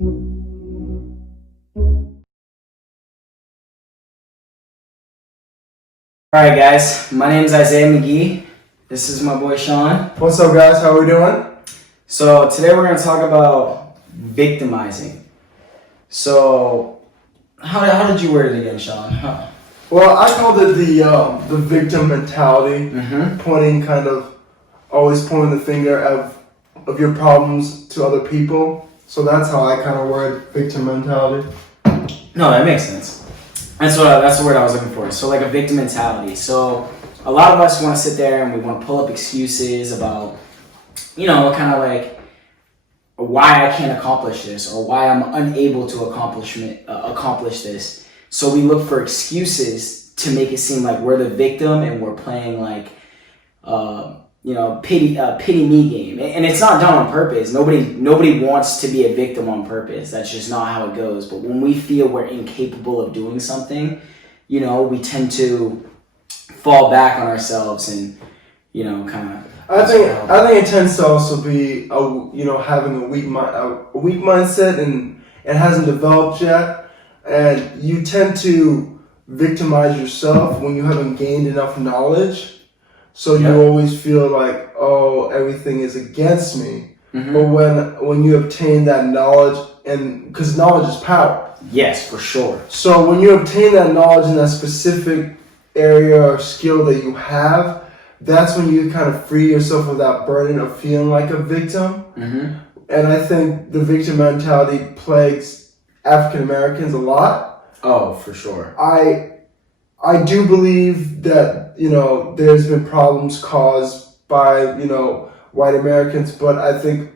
Alright guys, my name is Isaiah McGee. This is my boy Sean. What's up guys, how are we doing? So today we're going to talk about victimizing. So how did you word it again, Sean? Well, I called it the victim mentality, always pointing the finger of your problems to other people. So that's how I kind of word victim mentality. No, that makes sense. That's the word I was looking for. So like a victim mentality. So a lot of us want to sit there and we want to pull up excuses about, kind of like why I can't accomplish this or why I'm unable to accomplish this. So we look for excuses to make it seem like we're the victim and we're playing like, pity me game. And it's not done on purpose. Nobody wants to be a victim on purpose. That's just not how it goes. But when we feel we're incapable of doing something, we tend to fall back on ourselves and, kind of. I think it tends to also be having a weak mindset and it hasn't developed yet, and you tend to victimize yourself when you haven't gained enough knowledge. So you always feel like, oh, everything is against me. Mm-hmm. But when you obtain that knowledge, and because knowledge is power. Yes, for sure. So when you obtain that knowledge in that specific area or skill that you have, that's when you kind of free yourself of that burden of feeling like a victim. Mm-hmm. And I think the victim mentality plagues African Americans a lot. Oh, for sure. I do believe that, there's been problems caused by, white Americans, but I think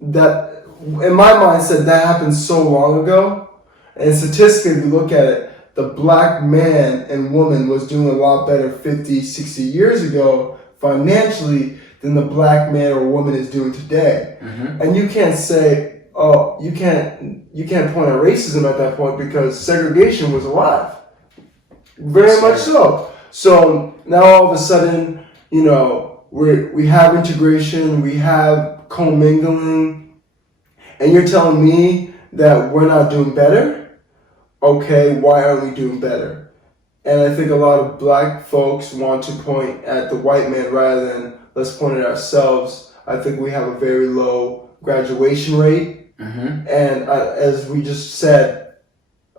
that, in my mindset, that happened so long ago. And statistically, if you look at it, the black man and woman was doing a lot better 50, 60 years ago financially than the black man or woman is doing today. Mm-hmm. And you can't say, you can't point at racism at that point because segregation was alive. Very much so. So now all of a sudden, we have integration, we have commingling, and you're telling me that we're not doing better? Okay, why aren't we doing better? And I think a lot of black folks want to point at the white man rather than let's point at ourselves. I think we have a very low graduation rate. Mm-hmm. And as we just said,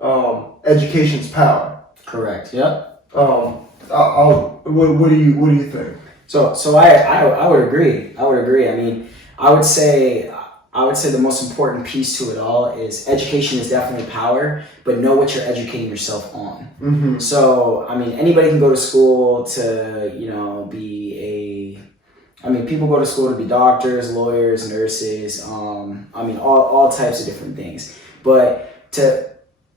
education's power. Correct. Yep. What do you think? So I would agree. I mean, I would say the most important piece to it all is education is definitely power, but know what you're educating yourself on. Mm-hmm. So I mean, anybody can go to school to people go to school to be doctors, lawyers, nurses. All types of different things. But to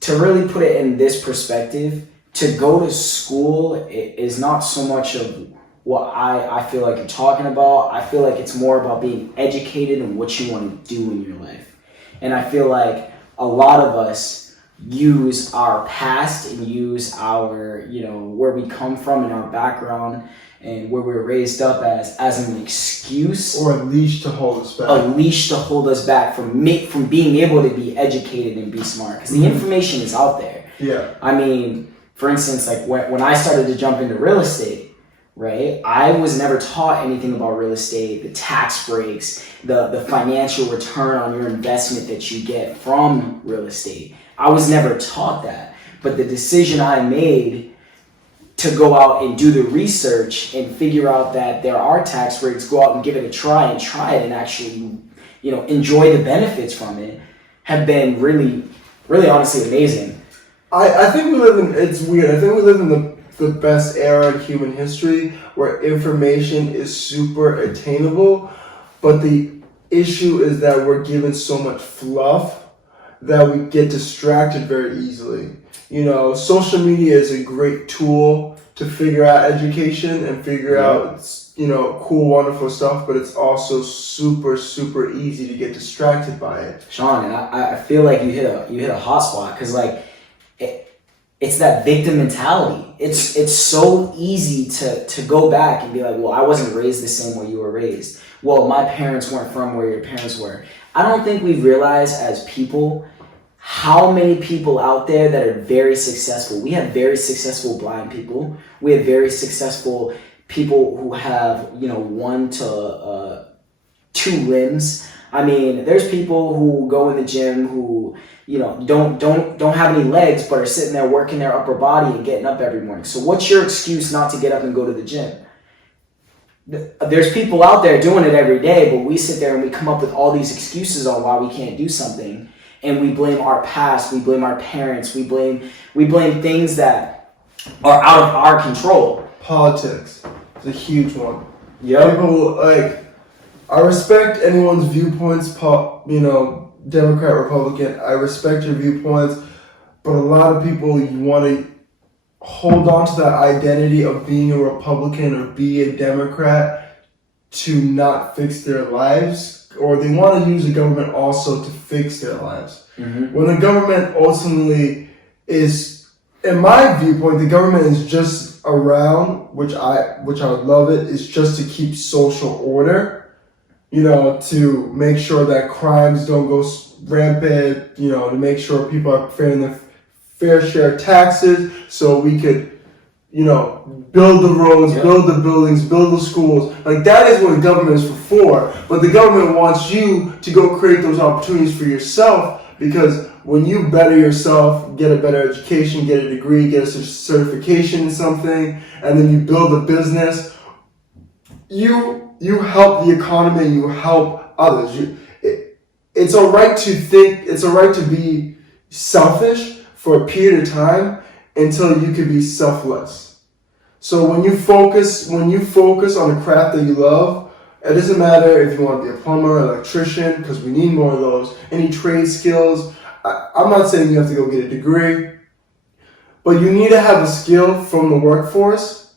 really put it in this perspective. To go to school is not so much of what I feel like you're talking about. I feel like it's more about being educated in what you want to do in your life. And I feel like a lot of us use our past and use our, where we come from and our background and where we're raised up as an excuse. Or a leash to hold us back. A leash to hold us back from being able to be educated and be smart. Because the information is out there. Yeah. I mean, for instance, like when I started to jump into real estate, right? I was never taught anything about real estate, the tax breaks, the financial return on your investment that you get from real estate. I was never taught that. But the decision I made to go out and do the research and figure out that there are tax breaks, go out and give it a try and actually, enjoy the benefits from it, have been really, really honestly amazing. I think we live in, it's weird, I think we live in the best era in human history where information is super attainable, but the issue is that we're given so much fluff that we get distracted very easily. Social media is a great tool to figure out education and figure out, cool, wonderful stuff, but it's also super, super easy to get distracted by it. Sean, and I feel like you hit a hot spot because it's that victim mentality. It's so easy to go back and be like, well, I wasn't raised the same way you were raised. Well, my parents weren't from where your parents were. I don't think we realize as people how many people out there that are very successful. We have very successful blind people. We have very successful people who have, you know, 1 to 2 limbs. I mean, there's people who go in the gym who, you know, don't have any legs but are sitting there working their upper body and getting up every morning. So what's your excuse not to get up and go to the gym? There's people out there doing it every day, but we sit there and we come up with all these excuses on why we can't do something, and we blame our past, we blame our parents, we blame things that are out of our control. Politics is a huge one. Yep. People, like, I respect anyone's viewpoints, you know, Democrat, Republican, I respect your viewpoints, but a lot of people, you want to hold on to that identity of being a Republican or be a Democrat to not fix their lives, or they want to use the government also to fix their lives. Mm-hmm. When the government ultimately is, in my viewpoint, the government is just around, which I would love it, is just to keep social order, you know, to make sure that crimes don't go rampant, you know, to make sure people are paying their fair share of taxes, so we could, you know, build the roads, build the buildings, build the schools. Like, that is what the government is for. But the government wants you to go create those opportunities for yourself, because when you better yourself, get a better education, get a degree, get a certification in something, and then you build a business, you help the economy and you help others. It's all right to think, it's all right to be selfish for a period of time until you can be selfless. So when you focus on a craft that you love, it doesn't matter if you want to be a plumber, electrician, because we need more of those, any trade skills. I'm not saying you have to go get a degree, but you need to have a skill from the workforce,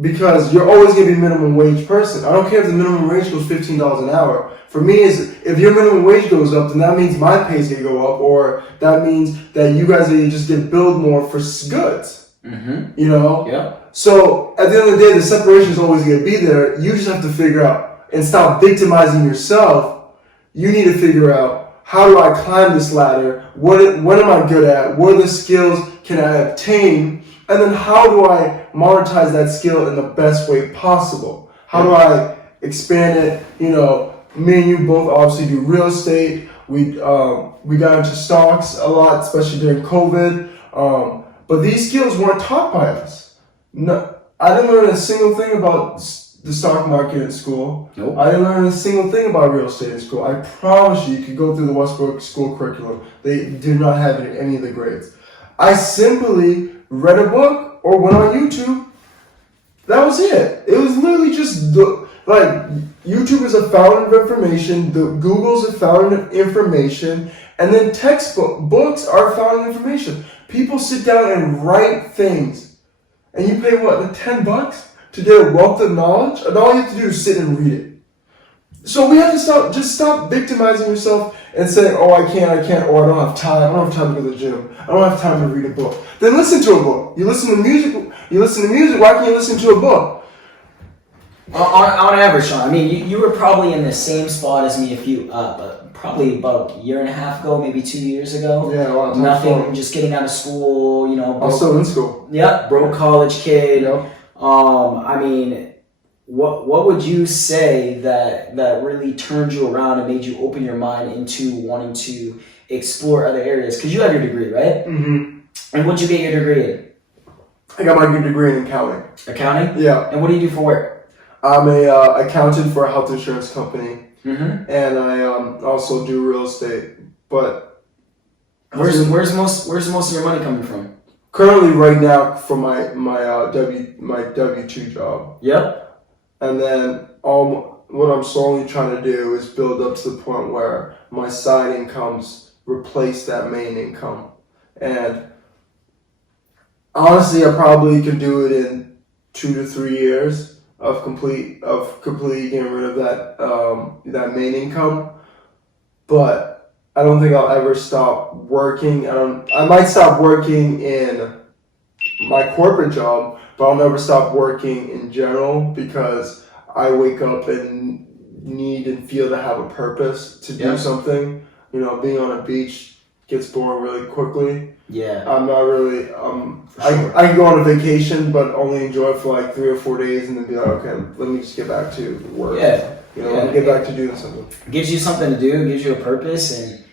because you're always going to be a minimum wage person. I don't care if the minimum wage goes $15 an hour. For me, if your minimum wage goes up, then that means my pay's going to go up, or that means that you guys are just get billed more for goods. Mm-hmm. You know? Yeah. So at the end of the day, the separation is always going to be there. You just have to figure out and stop victimizing yourself. You need to figure out, how do I climb this ladder? What am I good at? What are the skills can I obtain? And then how do I monetize that skill in the best way possible? How do I expand it? You know, me and you both obviously do real estate. We got into stocks a lot, especially during COVID. But these skills weren't taught by us. No, I didn't learn a single thing about the stock market in school. Nope. I didn't learn a single thing about real estate in school. I promise you could go through the Westbrook school curriculum. They do not have it in any of the grades. I simply read a book or went on YouTube. That was it. It was literally just YouTube is a fountain of information. Google's a fountain of information, and then books are a fountain of information. People sit down and write things, and you pay $10 to get a wealth of knowledge, and all you have to do is sit and read it. So we have to stop victimizing yourself and saying, oh, I can't, or I don't have time to go to the gym, I don't have time to read a book. Then listen to a book. You listen to music, why can't you listen to a book? On average, Sean, I mean, you were probably in the same spot as me probably about a year and a half ago, maybe 2 years ago. Yeah, well, nothing, just getting out of school, you know. I was still in school. Yeah, broke college kid. Yep. I mean, what would you say that really turned you around and made you open your mind into wanting to explore other areas? Because you have your degree, right? Mm-hmm. And what'd you get your degree in? I got my degree in accounting. Accounting? Yeah. And what do you do for work? I'm a accountant for a health insurance company, mm-hmm. and I also do real estate. But where's most of your money coming from? Currently, right now, for my W-2 job. Yep. And then what I'm slowly trying to do is build up to the point where my side incomes replace that main income. And honestly, I probably could do it in 2 to 3 years. Of completely getting rid of that main income, but I don't think I'll ever stop working. I might stop working in my corporate job, but I'll never stop working in general, because I wake up and need and feel to have a purpose to do something. You know, being on a beach gets boring really quickly. Yeah. I'm not really. Sure. I can go on a vacation, but only enjoy it for like 3 or 4 days, and then be like, okay, let me just get back to work. Yeah. You know, let me get back to doing something. Gives you something to do, gives you a purpose, and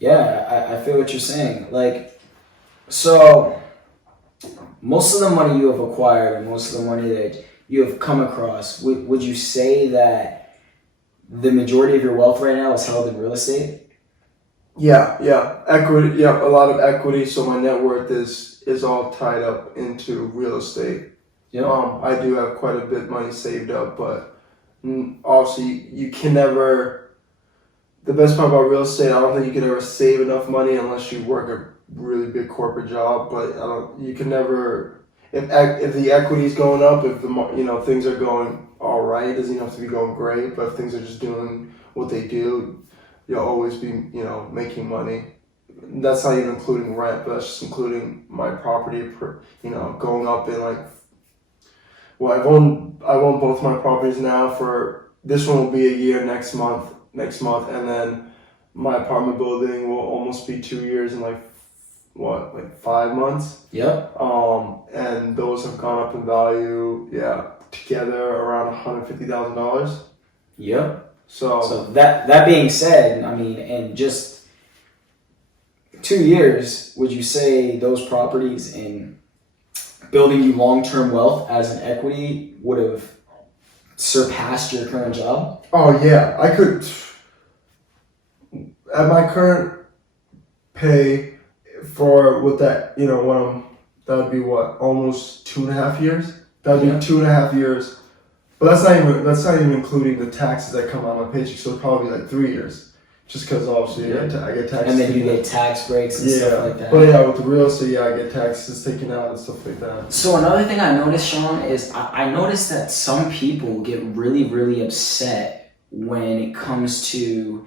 I feel what you're saying. Like, so most of the money you have acquired and most of the money that you have come across, would you say that the majority of your wealth right now is held in real estate? Yeah, equity. Yeah, a lot of equity. So my net worth is all tied up into real estate. Yeah. I do have quite a bit of money saved up, but obviously you can never. The best part about real estate, I don't think you can ever save enough money unless you work a really big corporate job. But you can never. If the equity is going up, if things are going all right, it doesn't have to be going great. But if things are just doing what they do, you'll always be, making money. That's not even including rent, but that's just including my property, going up in like, well, I own both my properties now for, this one will be a year next month, and then my apartment building will almost be 2 years in like 5 months? Yep. And those have gone up in value, together around $150,000. Yep. So that being said, I mean, in just 2 years, would you say those properties in building you long-term wealth as an equity would have surpassed your current job? Oh yeah, I could. At my current pay for what that, that would be almost 2.5 years. That would be 2.5 years. But that's not even including the taxes that come out of my paycheck. So it'll probably be like 3 years, just because obviously I get taxes. And then you get tax breaks and stuff like that. But with the real estate, I get taxes taken out and stuff like that. So another thing I noticed, Sean, is I noticed that some people get really, really upset when it comes to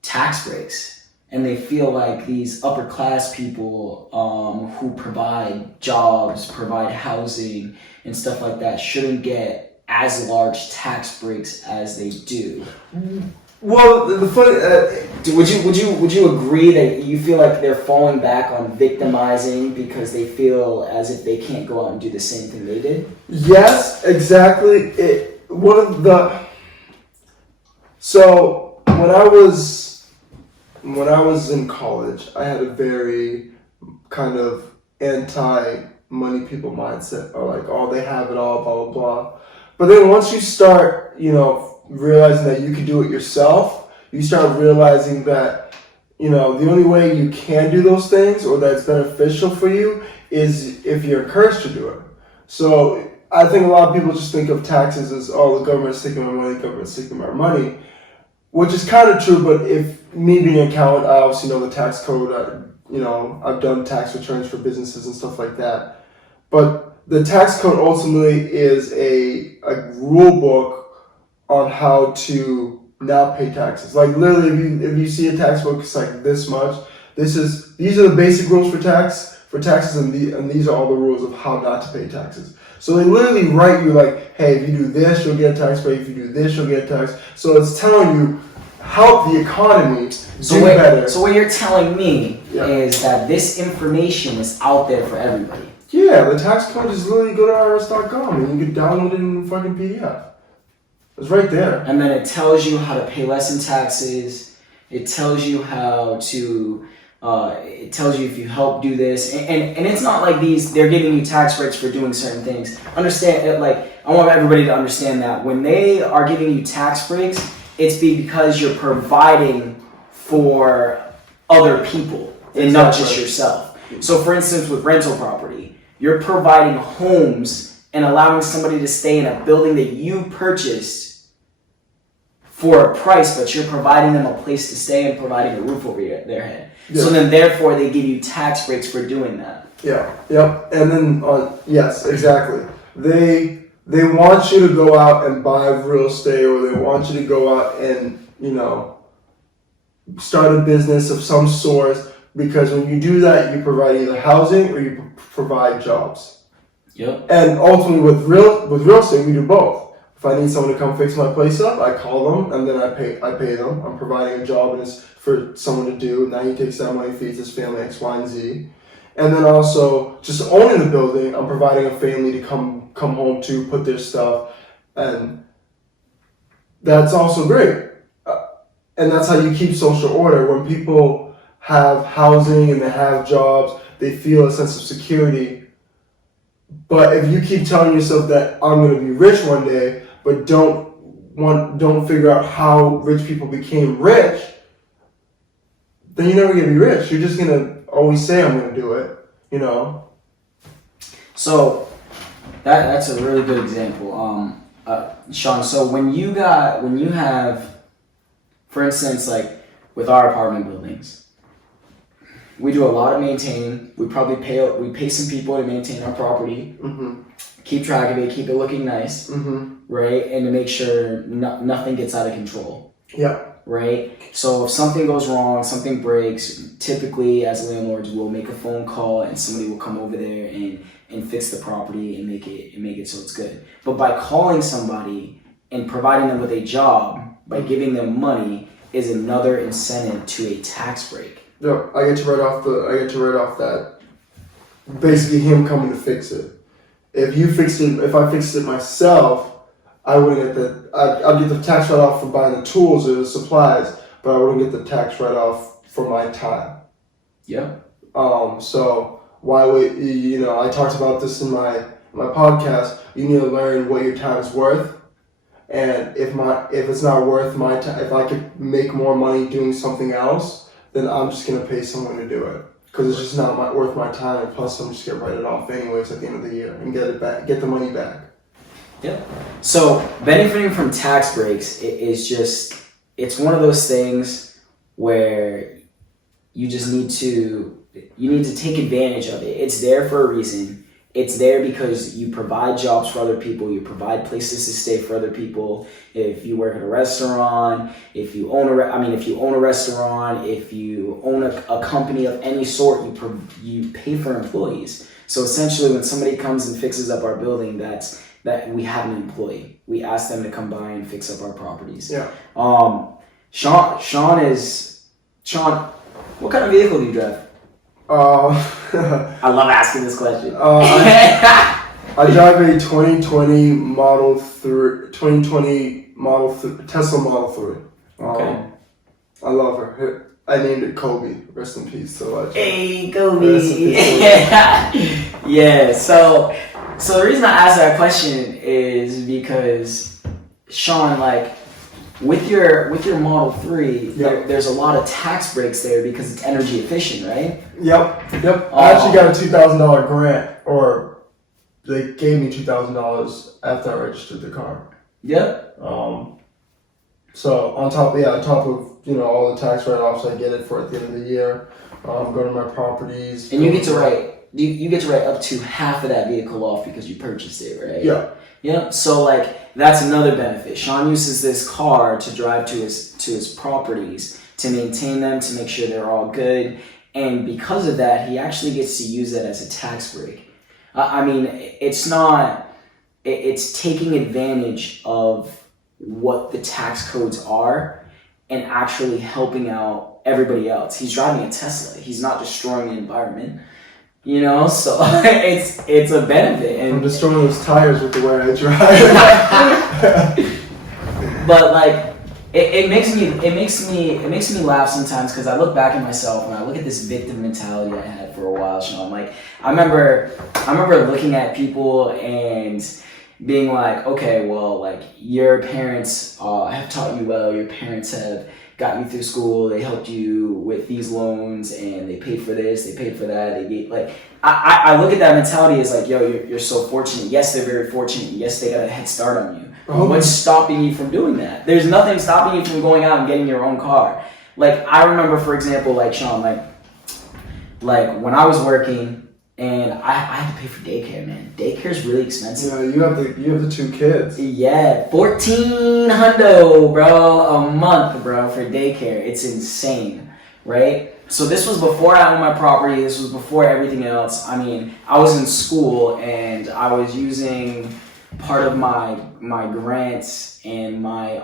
tax breaks, and they feel like these upper class people who provide jobs, provide housing, and stuff like that shouldn't get as large tax breaks as they do. Well, the funny would you agree that you feel like they're falling back on victimizing because they feel as if they can't go out and do the same thing they did? Yes, exactly. So when I was in college, I had a very kind of anti-money people mindset, or like, oh, they have it all, blah blah blah. But then once you start, realizing that you can do it yourself, you start realizing that, the only way you can do those things or that's beneficial for you is if you're encouraged to do it. So I think a lot of people just think of taxes as, oh, the government's taking my money, the government's taking my money, which is kind of true. But if me being an accountant, I obviously know the tax code. I've done tax returns for businesses and stuff like that. But the tax code ultimately is a rule book on how to not pay taxes. Like literally, if you see a tax book, it's like this much. These are the basic rules for taxes, and these are all the rules of how not to pay taxes. So they literally write you like, hey, if you do this, you'll get a tax break. If you do this, you'll get a tax. So it's telling you help the economy do better. So what you're telling me is that this information is out there for everybody. Yeah, the tax code is literally go to irs.com and you can download it in fucking PDF. It's right there. And then it tells you how to pay less in taxes. It tells you how to. It tells you if you help do this, and it's not like they're giving you tax breaks for doing certain things. Understand, I want everybody to understand that when they are giving you tax breaks, it's because you're providing for other people and not just yourself. So, for instance, with rental property, you're providing homes and allowing somebody to stay in a building that you purchased for a price, but you're providing them a place to stay and providing a roof over their head. Yeah. So then, therefore, they give you tax breaks for doing that. Yeah, yep. And then, yes, exactly. They want you to go out and buy real estate, or they want you to go out and, start a business of some sort, because when you do that, you provide either housing or you provide jobs. Yep. And ultimately, with real estate, we do both. If I need someone to come fix my place up, I call them and then I pay them. I'm providing a job and it's for someone to do. Now he takes that money, feeds his family X, Y, and Z. And then also just owning the building, I'm providing a family to come home to, put their stuff, and that's also great. And that's how you keep social order. When people have housing and they have jobs, they feel a sense of security. But if you keep telling yourself that I'm going to be rich one day, but don't figure out how rich people became rich, then you're never going to be rich. You're just going to always say I'm going to do it, you know. So that's a really good example, Sean. So when you have, for instance, like with our apartment buildings, we do a lot of maintaining. We pay some people to maintain our property, keep track of it, keep it looking nice, right, and to make sure nothing gets out of control. Yeah. Right. So if something goes wrong, something breaks, typically as landlords, we'll make a phone call and somebody will come over there and fix the property and make it so it's good. But by calling somebody and providing them with a job, by giving them money, is another incentive to a tax break. Yeah, I get to write off that. Basically, him coming to fix it. If I fixed it myself, I wouldn't get I'd get the tax write off for buying the tools or the supplies, but I wouldn't get the tax write off for my time. Yeah. So why would I talked about this in my podcast. You need to learn what your time is worth. And if it's not worth my time, if I could make more money doing something else, then I'm just gonna pay someone to do it because it's just not worth my time. And plus, I'm just gonna write it off anyways at the end of the year and get the money back. Yeah. So benefiting from tax breaks it's one of those things where you need to take advantage of it. It's there for a reason. It's there because you provide jobs for other people. You provide places to stay for other people. If you work at a restaurant, if you own a restaurant, if you own a company of any sort, you pay for employees. So essentially, when somebody comes and fixes up our building, that we have an employee. We ask them to come by and fix up our properties. Yeah. Sean, what kind of vehicle do you drive? I love asking this question. I drive a 2020 Tesla Model 3. Okay. I love her. I named it Kobe. Rest in peace. So hey, Kobe. Yeah. So the reason I asked that question is because Sean, like, with your Model 3, there's a lot of tax breaks there because it's energy efficient, right? Yep. I actually got a $2,000 grant, or they gave me $2,000 after I registered the car. Yep. So on top of all the tax write-offs I get it for at the end of the year, go to my properties. And you get to write up to half of that vehicle off because you purchased it, right? Yeah. Yeah. So like that's another benefit. Sean uses this car to drive to his properties, to maintain them, to make sure they're all good, and because of that, he actually gets to use that as a tax break. I mean, it's taking advantage of what the tax codes are and actually helping out everybody else. He's driving a Tesla. He's not destroying the environment. So it's a benefit. And I'm destroying those tires with the way I drive. But like, it makes me laugh sometimes because I look back at myself and I look at this victim mentality I had for a while, Sean. Like, I remember looking at people and being like, okay, well, like, your parents have taught you well. Your parents have got you through school, they helped you with these loans, and they paid for this, they paid for that, they gave, like, I look at that mentality as like, yo, you're so fortunate. Yes, they're very fortunate. Yes, they got a head start on you. Oh. What's stopping you from doing that? There's nothing stopping you from going out and getting your own car. Like, I remember, for example, like, Sean, like when I was working, and I had to pay for daycare, man. Daycare's really expensive. Yeah, you have the 2 kids. Yeah, $1,400, bro, a month, bro, for daycare. It's insane, right? So this was before I owned my property. This was before everything else. I mean, I was in school and I was using part of my grants and my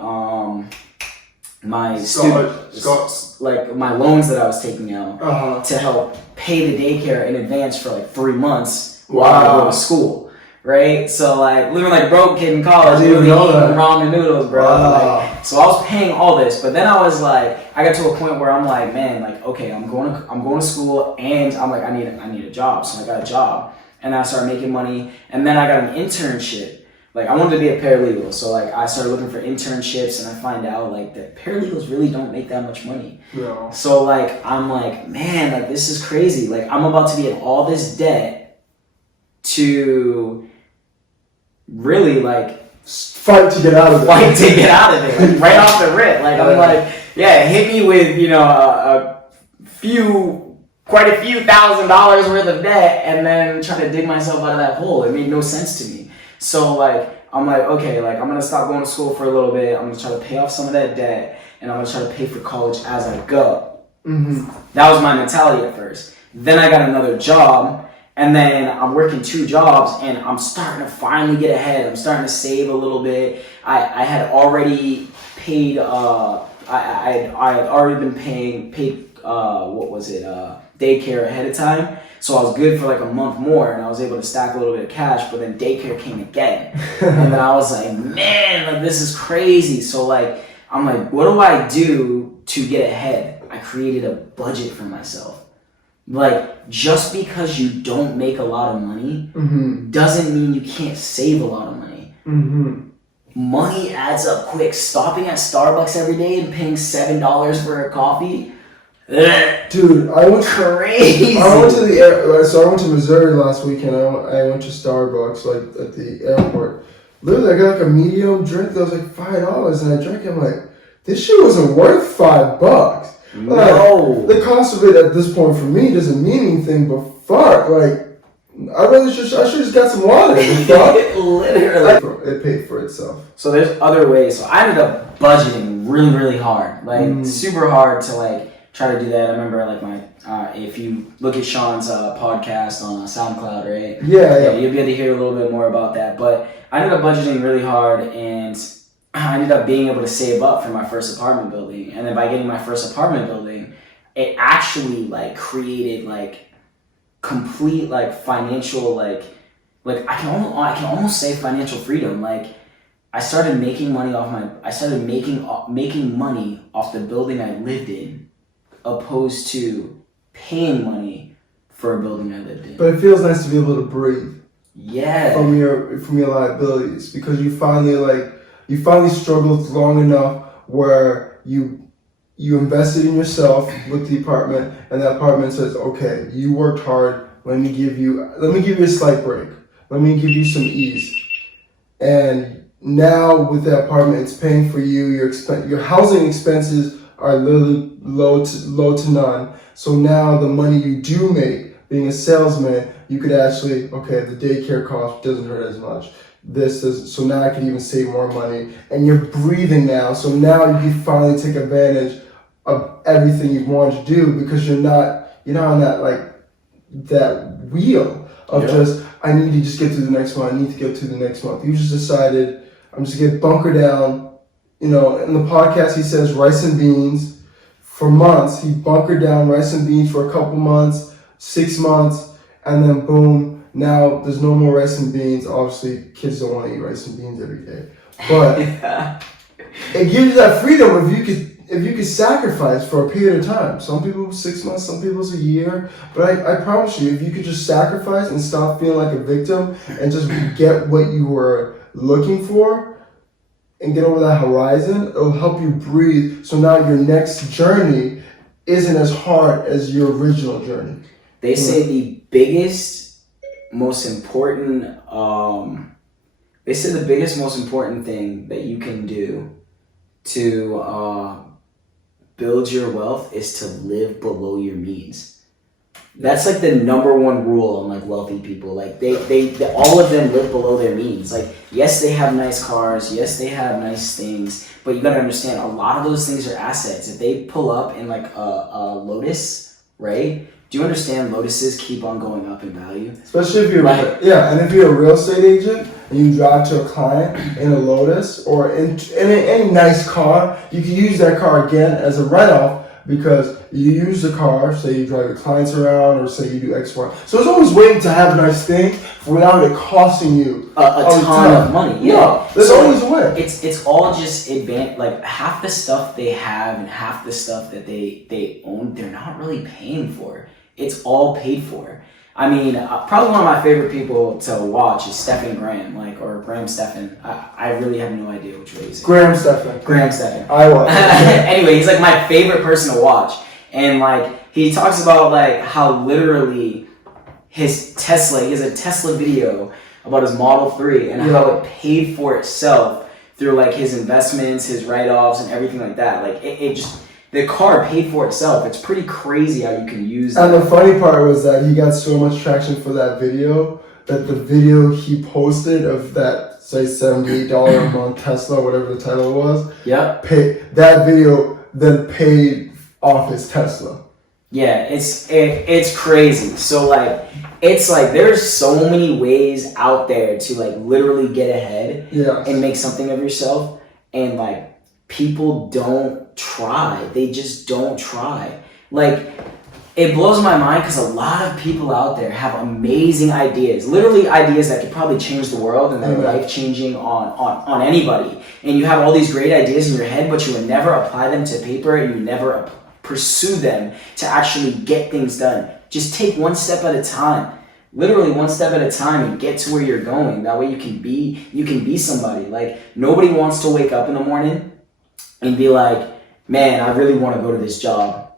like my loans that I was taking out to help pay the daycare in advance for like 3 months while I go to school. Right? So like living like a broke kid in college, really eating ramen noodles, bro. Like, so I was paying all this, but then I was like, I got to a point where I'm like, man, like, okay, I'm going to school, and I'm like, I need a job. So I got a job, and then I started making money, and then I got an internship. Like I wanted to be a paralegal, so like I started looking for internships, and I find out like that paralegals really don't make that much money. No. So like I'm like, man, like this is crazy. Like I'm about to be in all this debt to really like fight to get out of it. Like right off the rip. Like I'm like, yeah, hit me with quite a few $1,000s worth of debt, and then try to dig myself out of that hole. It made no sense to me. So like I'm like, okay, like I'm gonna stop going to school for a little bit. I'm gonna try to pay off some of that debt, and I'm gonna try to pay for college as I go. That was my mentality at first. Then I got another job. And then I'm working 2 jobs, and I'm starting to finally get ahead. I'm starting to save a little bit. I had already paid. I had already been paid. Daycare ahead of time. So I was good for like a month more, and I was able to stack a little bit of cash. But then daycare came again, and then I was like, man, like this is crazy. So like I'm like, what do I do to get ahead? I created a budget for myself. Like, just because you don't make a lot of money doesn't mean you can't save a lot of money. Money adds up quick. Stopping at Starbucks every day and paying $7 for a coffee, dude, I went crazy. I went to I went to Missouri last weekend. I went to Starbucks like at the airport. Literally, I got like a medium drink that was like $5, and I drank it. I'm like, this shit wasn't worth $5. No. The cost of it at this point for me doesn't mean anything, but fuck, like, I should just got some water. Literally. It paid for itself. So there's other ways. So I ended up budgeting really, really hard. Like, super hard to, like, try to do that. I remember, like, if you look at Sean's podcast on SoundCloud, right? Yeah. You'll be able to hear a little bit more about that. But I ended up budgeting really hard, and I ended up being able to save up for my first apartment building. And then by getting my first apartment building, it actually like created like complete like financial like I can almost say financial freedom. Like I started making money making money off the building I lived in, opposed to paying money for a building I lived in. But it feels nice to be able to breathe. Yeah. From your liabilities, because you finally struggled long enough where you invested in yourself with the apartment, and that apartment says, okay, you worked hard, let me give you a slight break. Let me give you some ease. And now with the apartment, it's paying for you. Your housing expenses are literally low to none. So now the money you do make, being a salesman, you could actually, okay, the daycare cost doesn't hurt as much. So now I can even save more money, and you're breathing now. So now you can finally take advantage of everything you wanted to do, because you're not on that wheel of just, I need to just get through the next one. I need to get through the next month. You just decided, I'm just gonna bunker down. In the podcast he says rice and beans for months. He bunkered down rice and beans for a couple months, 6 months, and then boom. Now there's no more rice and beans. Obviously, kids don't want to eat rice and beans every day, but it gives you that freedom if you could sacrifice for a period of time. Some people 6 months, some people it's a year. But I promise you, if you could just sacrifice and stop feeling like a victim and just get what you were looking for and get over that horizon, it'll help you breathe. So now your next journey isn't as hard as your original journey. They say the biggest, most important thing that you can do to build your wealth is to live below your means. That's like the number one rule on like wealthy people. Like they all of them live below their means. Like, yes, they have nice cars, yes, they have nice things, but you gotta understand, a lot of those things are assets. If they pull up in like a Lotus, right, Do you understand Lotuses keep on going up in value? Especially if you're and if you're a real estate agent and you drive to a client in a Lotus or in any nice car, you can use that car again as a write-off because you use the car, say you drive your clients around or say you do X, Y. So it's always waiting to have a nice thing without it costing you a ton of money. Yeah, no, there's always a way. It's all just like half the stuff they have and half the stuff that they own, they're not really paying for. It's all paid for. I mean, probably one of my favorite people to watch is Stephen Graham, or Graham Stephan. I really have no idea which way he's saying. Graham Stephan. Graham Stephan. I was. Anyway, he's like my favorite person to watch. And he talks about how literally his Tesla, he has a Tesla video about his Model 3 and how it paid for itself through his investments, his write-offs and everything like that. It just, the car paid for itself. It's pretty crazy how you can use that. And the funny part was that he got so much traction for that video that the video he posted of that, say, $78 a month Tesla, whatever the title was, that video then paid off his Tesla. Yeah, it's crazy. So there's so many ways out there to literally get ahead and make something of yourself, and people don't try. They just don't try. It blows my mind because a lot of people out there have amazing ideas, literally ideas that could probably change the world and that are life-changing on anybody. And you have all these great ideas in your head, but you would never apply them to paper and you never pursue them to actually get things done. Just take one step at a time. Literally one step at a time and get to where you're going. That way you can be somebody. Nobody wants to wake up in the morning and be like, man, I really want to go to this job.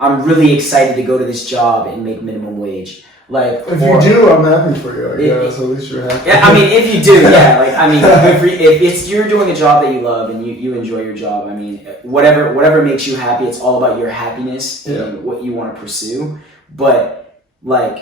I'm really excited to go to this job and make minimum wage. If you do, I'm happy for you. I guess at least you're happy. Yeah, I mean, if you do, if you're doing a job that you love and you enjoy your job, I mean, whatever makes you happy, it's all about your happiness and what you want to pursue. But at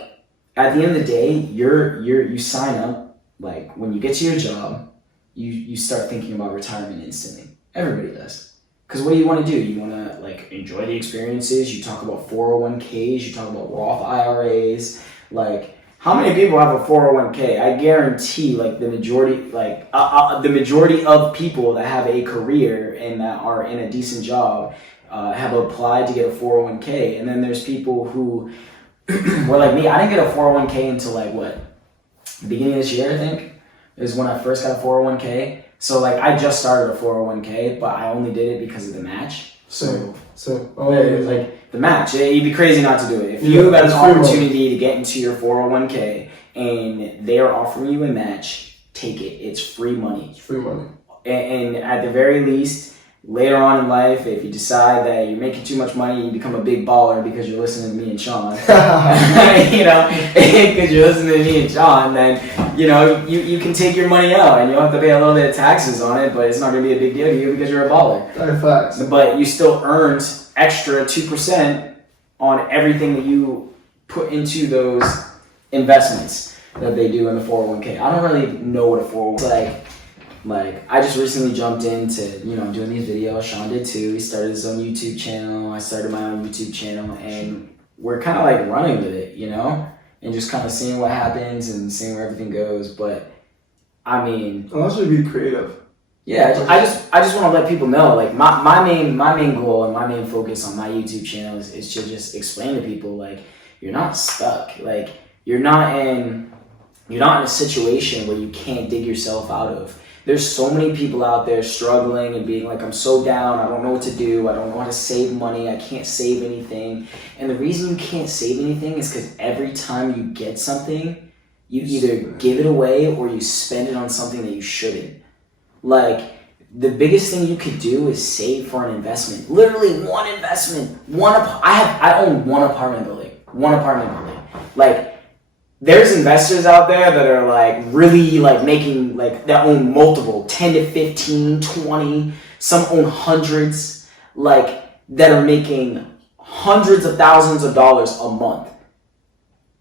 the end of the day, you sign up. When you get to your job, you start thinking about retirement instantly. Everybody does. Because what do you want to do? You want to enjoy the experiences. You talk about 401ks. You talk about Roth IRAs. How many people have a 401k? I guarantee the majority of people that have a career and that are in a decent job have applied to get a 401k. And then there's people who were like me. I didn't get a 401k until the beginning of this year, I think, is when I first got a 401k. So I just started a 401k, but I only did it because of the match. So the match, you'd be crazy not to do it. If you got an opportunity to get into your 401k and they are offering you a match, take it. It's free money. It's free money. And at the very least, later on in life, if you decide that you're making too much money and you become a big baller because you're listening to me and Sean, because you're listening to me and Sean, then you can take your money out and you'll have to pay a little bit of taxes on it, but it's not going to be a big deal to you because you're a baller. Facts. But you still earned extra 2% on everything that you put into those investments that they do in the 401k. I don't really know what a 401k is. I just recently jumped into, doing these videos. Sean did too. He started his own YouTube channel. I started my own YouTube channel, and we're kind of running with it, and just kind of seeing what happens and seeing where everything goes. But I mean, unless you be creative. Yeah, I just want to let people know, my main goal and my main focus on my YouTube channel is to just explain to people, you're not stuck. You're not in a situation where you can't dig yourself out of. There's so many people out there struggling and being I'm so down, I don't know what to do, I don't know how to save money, I can't save anything. And the reason you can't save anything is because every time you get something, you either give it away or you spend it on something that you shouldn't. The biggest thing you could do is save for an investment. Literally one investment. I own one apartment building. There's investors out there that are really making that own multiple 10 to 15, 20, some own hundreds, that are making hundreds of thousands of dollars a month.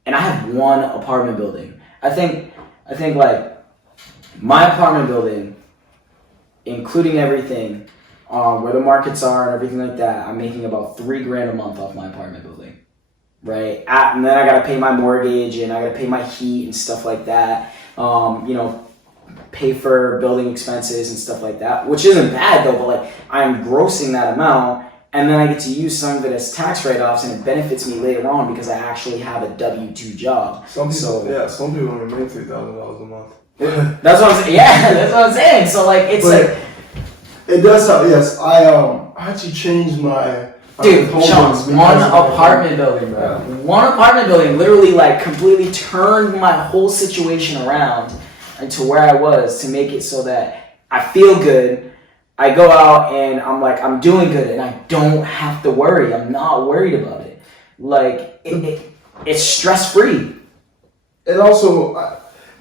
And I have one apartment building. I think my apartment building, including everything, where the markets are and everything like that, I'm making about $3,000 a month off my apartment building. right? And then I got to pay my mortgage and I got to pay my heat and stuff like that. Pay for building expenses and stuff like that, which isn't bad though, but like I'm grossing that amount and then I get to use some of it as tax write-offs and it benefits me later on because I actually have a W-2 job. Some people only make $3,000 a month. That's what I'm saying. Yeah, that's what I'm saying. So like it's but like it does help. Yes, I actually changed my dude, Sean, one apartment building, bro. Yeah. One apartment building literally like completely turned my whole situation around to where I was to make it so that I feel good. I go out and I'm like, I'm doing good and I don't have to worry. I'm not worried about it. Like, it's stress-free. It also,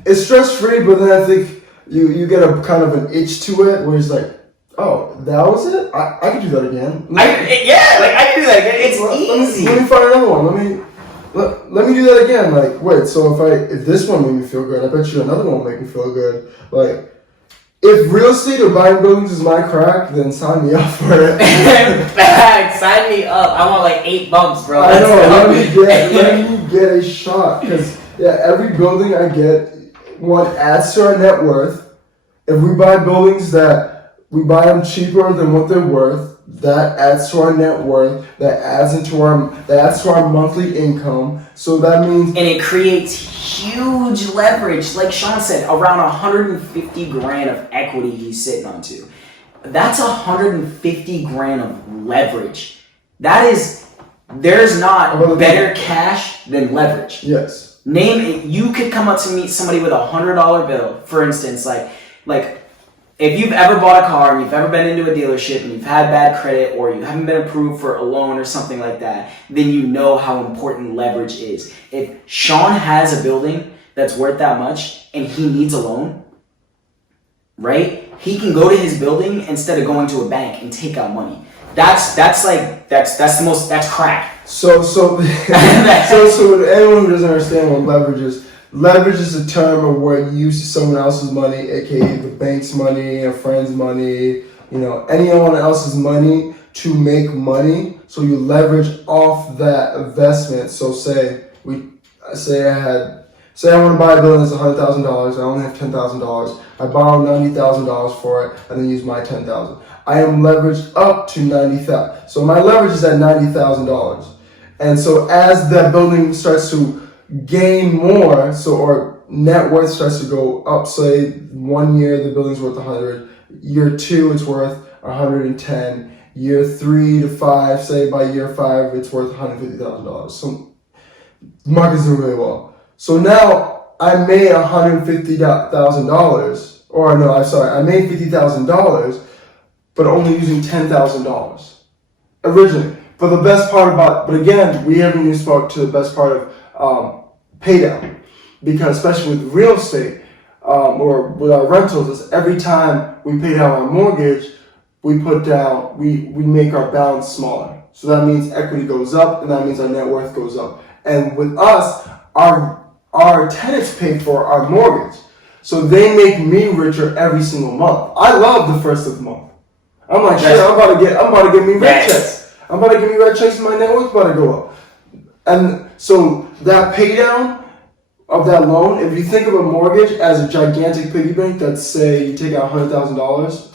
it's stress-free, but then I think you get a kind of an itch to it where it's like, oh, that was it? I can do that again. I can do that again. It's easy. Let me find another one. Let me do that again. Like, wait, so if this one made me feel good, I bet you another one will make me feel good. Like, if real estate or buying buildings is my crack, then sign me up for it. Fact, sign me up. I want like 8 bumps, bro. I know. Let me get a shot. Because, yeah, every building I get, one adds to our net worth. If we buy buildings that we buy them cheaper than what they're worth, that adds to our net worth, that adds to our monthly income. So that means, and it creates huge leverage. Like Sean said, around 150 grand of equity he's sitting on to. That's 150 grand of leverage. There's not better cash than leverage. Yes. Name it. You could come up to meet somebody with $100 bill, for instance, like. If you've ever bought a car and you've ever been into a dealership and you've had bad credit or you haven't been approved for a loan or something like that, then you know how important leverage is. If Sean has a building that's worth that much and he needs a loan, right? He can go to his building instead of going to a bank and take out money. That's crack. So anyone who doesn't understand what leverage is a term of where you use someone else's money, aka the bank's money, a friend's money, anyone else's money to make money. So you leverage off that investment. So say I want to buy a building that's $100,000. I only have $10,000. I borrow $90,000 for it, and then use my $10,000. I am leveraged up to $90,000. So my leverage is at $90,000. And so as that building starts to gain more, or net worth starts to go up, say 1 year the building's worth 100, year 2 it's worth 110, year 3 to 5, say by year 5 it's worth $150,000. So the market's doing really well. So now I made $150,000, I made $50,000, but only using $10,000 originally. But again, we haven't even spoke to the best part of pay down, because especially with real estate or with our rentals, is every time we pay down our mortgage, we make our balance smaller. So that means equity goes up, and that means our net worth goes up. And with us, our tenants pay for our mortgage, so they make me richer every single month. I love the first of the month. I'm like, shit, I'm about to get me red checks. I'm about to get me red checks, and my net worth about to go up. And so that pay down of that loan, if you think of a mortgage as a gigantic piggy bank, that's say you take out $100,000,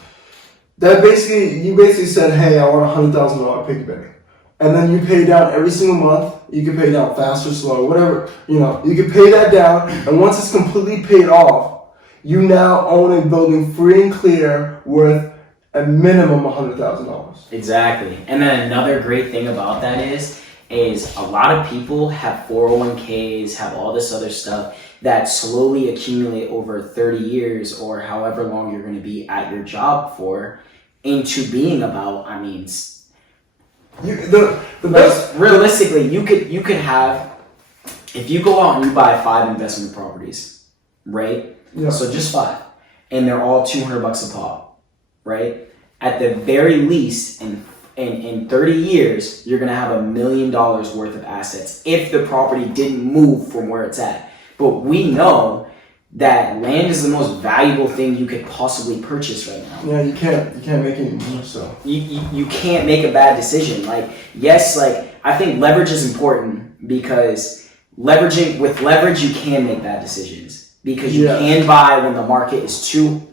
you basically said, hey, I want a $100,000 piggy bank. And then you pay down every single month. You can pay down fast or slow, whatever, you can pay that down. And once it's completely paid off, you now own a building free and clear worth a minimum $100,000. Exactly. And then another great thing about that is a lot of people have 401ks, have all this other stuff that slowly accumulate over 30 years or however long you're going to be at your job for into being about, realistically, you could have, if you go out and you buy 5 investment properties, right? Yeah. So just 5, and they're all $200 a pop, right? At the very least, in 30 years, you're going to have $1 million worth of assets if the property didn't move from where it's at. But we know that land is the most valuable thing you could possibly purchase right now. Yeah, you can't make any moves, so. You can't make a bad decision. Like, yes, like, I think leverage is important because with leverage you can make bad decisions because you can buy when the market is too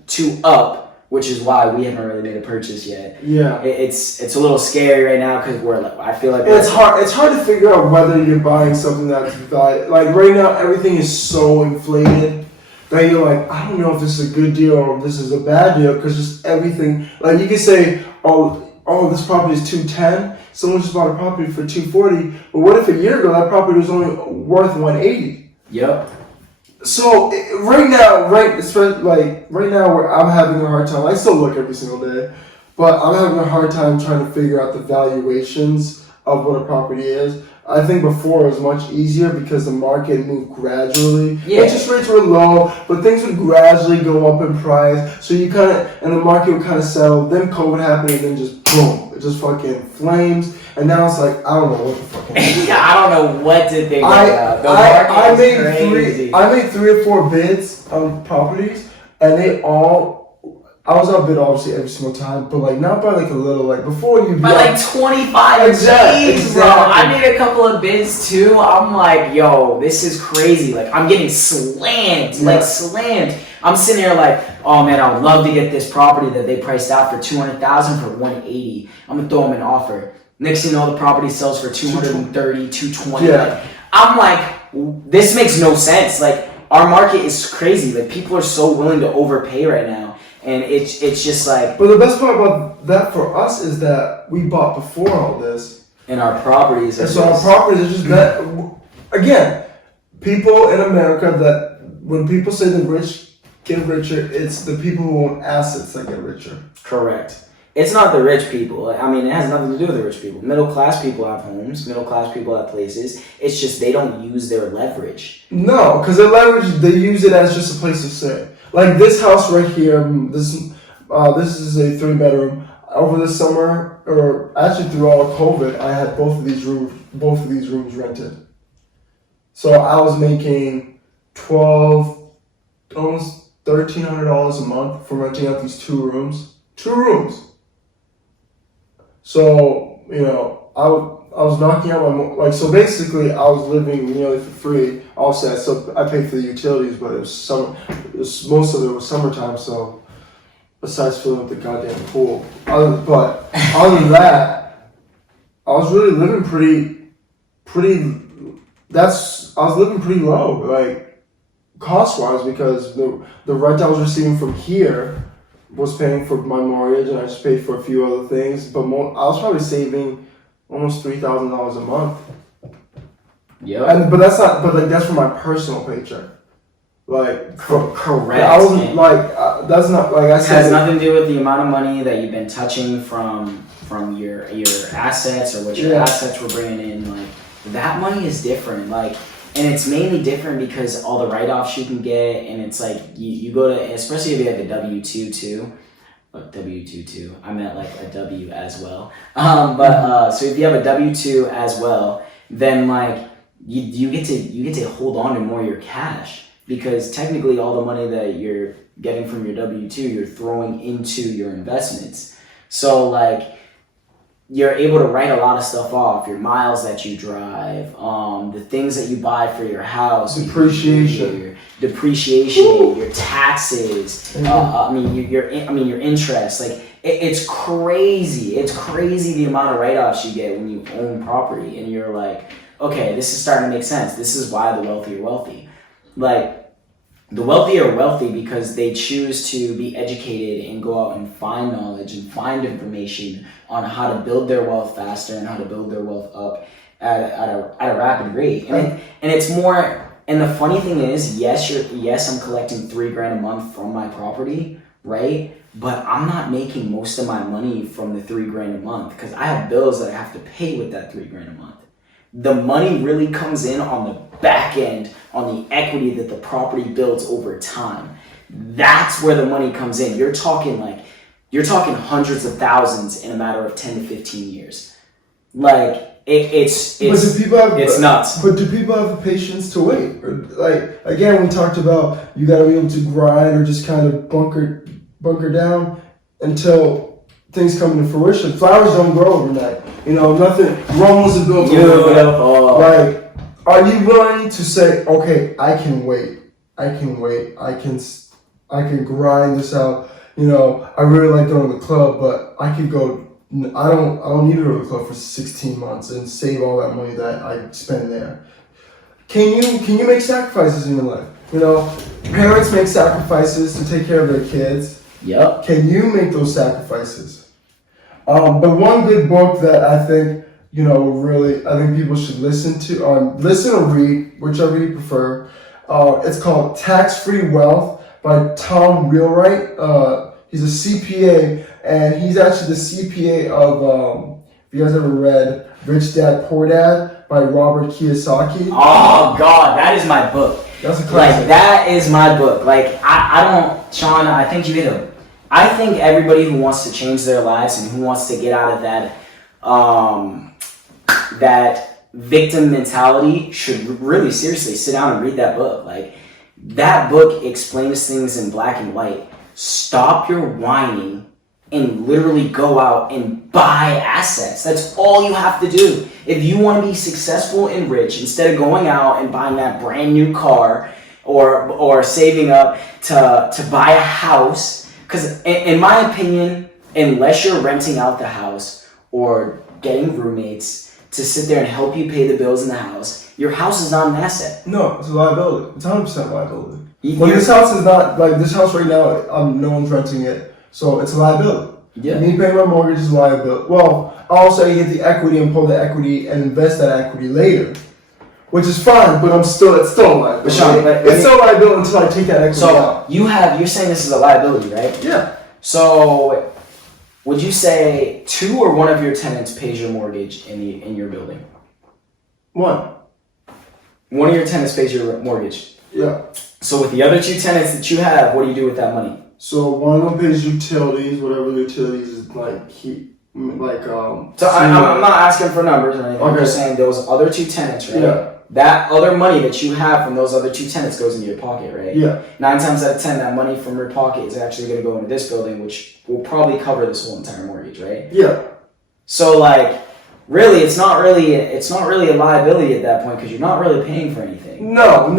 up. Which is why we haven't really made a purchase yet. Yeah, it's a little scary right now because I feel like it's hard. It's hard to figure out whether you're buying something that's valuable. Like right now, everything is so inflated that you're like, I don't know if this is a good deal or if this is a bad deal because just everything. Like you can say, oh, this property is $210. Someone just bought a property for $240. But what if a year ago that property was only worth $180? Yep. So right now, where I'm having a hard time. I still look every single day, but I'm having a hard time trying to figure out the valuations of what a property is. I think before it was much easier because the market moved gradually. Yeah. Interest rates were low, but things would gradually go up in price. So you and the market would kind of settle. Then COVID happened, and then just boom, it just fucking flames. And now it's like, I don't know what the fuck. I don't know what to think about. The I market is crazy. I made 3 or 4 bids on properties, and I was outbid obviously every single time, but like not by like a little, like before you by like 25 G's, bro. I made a couple of bids too. I'm like, yo, this is crazy. Like I'm getting slammed, like slammed. I'm sitting here like, oh man, I would love to get this property that they priced out for $200,000 for $180. I'm gonna throw them an offer. Next thing you know, the property sells for $230, $220. Yeah. Like, I'm like, this makes no sense. Like our market is crazy. Like people are so willing to overpay right now. And it's just like... But the best part about that for us is that we bought before all this. And our properties are our properties are just that... Again, people in America that... When people say the rich get richer, it's the people who own assets that get richer. Correct. It's not the rich people. I mean, it has nothing to do with the rich people. Middle class people have homes. Middle class people have places. It's just they don't use their leverage. No, because they use it as just a place to sit. Like this house right here, this is a 3-bedroom. Over the summer, or actually through all of COVID, I had both of these rooms rented. So I was making almost $1,300 a month for renting out these 2 rooms. 2 rooms. So I was knocking out so basically I was living nearly for free. Also, I paid for the utilities, but it was summer. Most of it was summertime, so besides filling up the goddamn pool. Other than that, I was really living I was living pretty low, like cost-wise, because the rent I was receiving from here was paying for my mortgage, and I just paid for a few other things. But I was probably saving almost $3,000 a month. Yeah. But that's from my personal paycheck. Like correct. I wasn't that's not like I said. It has nothing to do with the amount of money that you've been touching from your assets or what your assets were bringing in. Like that money is different. Like. And it's mainly different because all the write-offs you can get, and it's like you go to, especially if you have a W-2 too. W-2 too. I meant like a W as well. So if you have a W-2 as well, then like you get to hold on to more of your cash because technically all the money that you're getting from your W-2 you're throwing into your investments. So like. You're able to write a lot of stuff off, your miles that you drive, the things that you buy for your house, depreciation, your taxes, your interest. Like it's crazy. It's crazy the amount of write-offs you get when you own property, and you're like, okay, this is starting to make sense. This is why the wealthy are wealthy. Like. The wealthy are wealthy because they choose to be educated and go out and find knowledge and find information on how to build their wealth faster and how to build their wealth up at a rapid rate. And it's more. And the funny thing is, yes, I'm collecting $3,000 a month from my property, right? But I'm not making most of my money from the $3,000 a month because I have bills that I have to pay with that $3,000 a month. The money really comes in on the back end, on the equity that the property builds over time. That's where the money comes in. You're talking hundreds of thousands in a matter of 10 to 15 years. Like it's nuts. But do people have the patience to wait? Or, like again, we talked about you got to be able to grind or just kind of bunker down until things come to fruition. Flowers don't grow overnight. You know, nothing. Rome wasn't built Beautiful. Like, are you willing to say, okay, I can wait. I can grind this out. You know, I really like going to the club, but I could go. I don't need to go to the club for 16 months and save all that money that I spend there. Can you make sacrifices in your life? You know, parents make sacrifices to take care of their kids. Yep. Can you make those sacrifices? But one good book that I think, you know, really, I think people should listen to, listen or read, whichever you prefer. It's called Tax-Free Wealth by Tom Wright. He's a CPA, and he's actually the CPA of, if you guys ever read Rich Dad, Poor Dad by Robert Kiyosaki. Oh, God, that is my book. That's a classic. Like, that is my book. Like, I don't, Sean, I think you hit him. I think everybody who wants to change their lives and who wants to get out of that, that victim mentality should really seriously sit down and read that book. Like, that book explains things in black and white. Stop your whining and literally go out and buy assets. That's all you have to do. If you want to be successful and rich, instead of going out and buying that brand new car or saving up to buy a house, because in my opinion, unless you're renting out the house or getting roommates to sit there and help you pay the bills in the house, your house is not an asset. No, it's a liability. It's 100% liability. Well, this house is not, like, this house right now, no one's renting it, so it's a liability. Yeah. Me paying my mortgage is a liability. Well, also you get the equity and pull the equity and invest that equity later, which is fine, but it's still a liability. But Sean, it's still a liability until I take that equity out. You're saying this is a liability, right? Yeah. So, would you say two or one of your tenants pays your mortgage in your building? One. One of your tenants pays your mortgage. Yeah. So with the other two tenants that you have, what do you do with that money? So one of them pays utilities, whatever the utilities is like. So I'm not asking for numbers or anything. Okay. I'm just saying those other two tenants, right? Yeah. That other money that you have from those other two tenants goes into your pocket, right? Yeah. 9 times out of 10, that money from your pocket is actually going to go into this building, which will probably cover this whole entire mortgage, right? Yeah. So like, really, it's not really a liability at that point because you're not really paying for anything. No,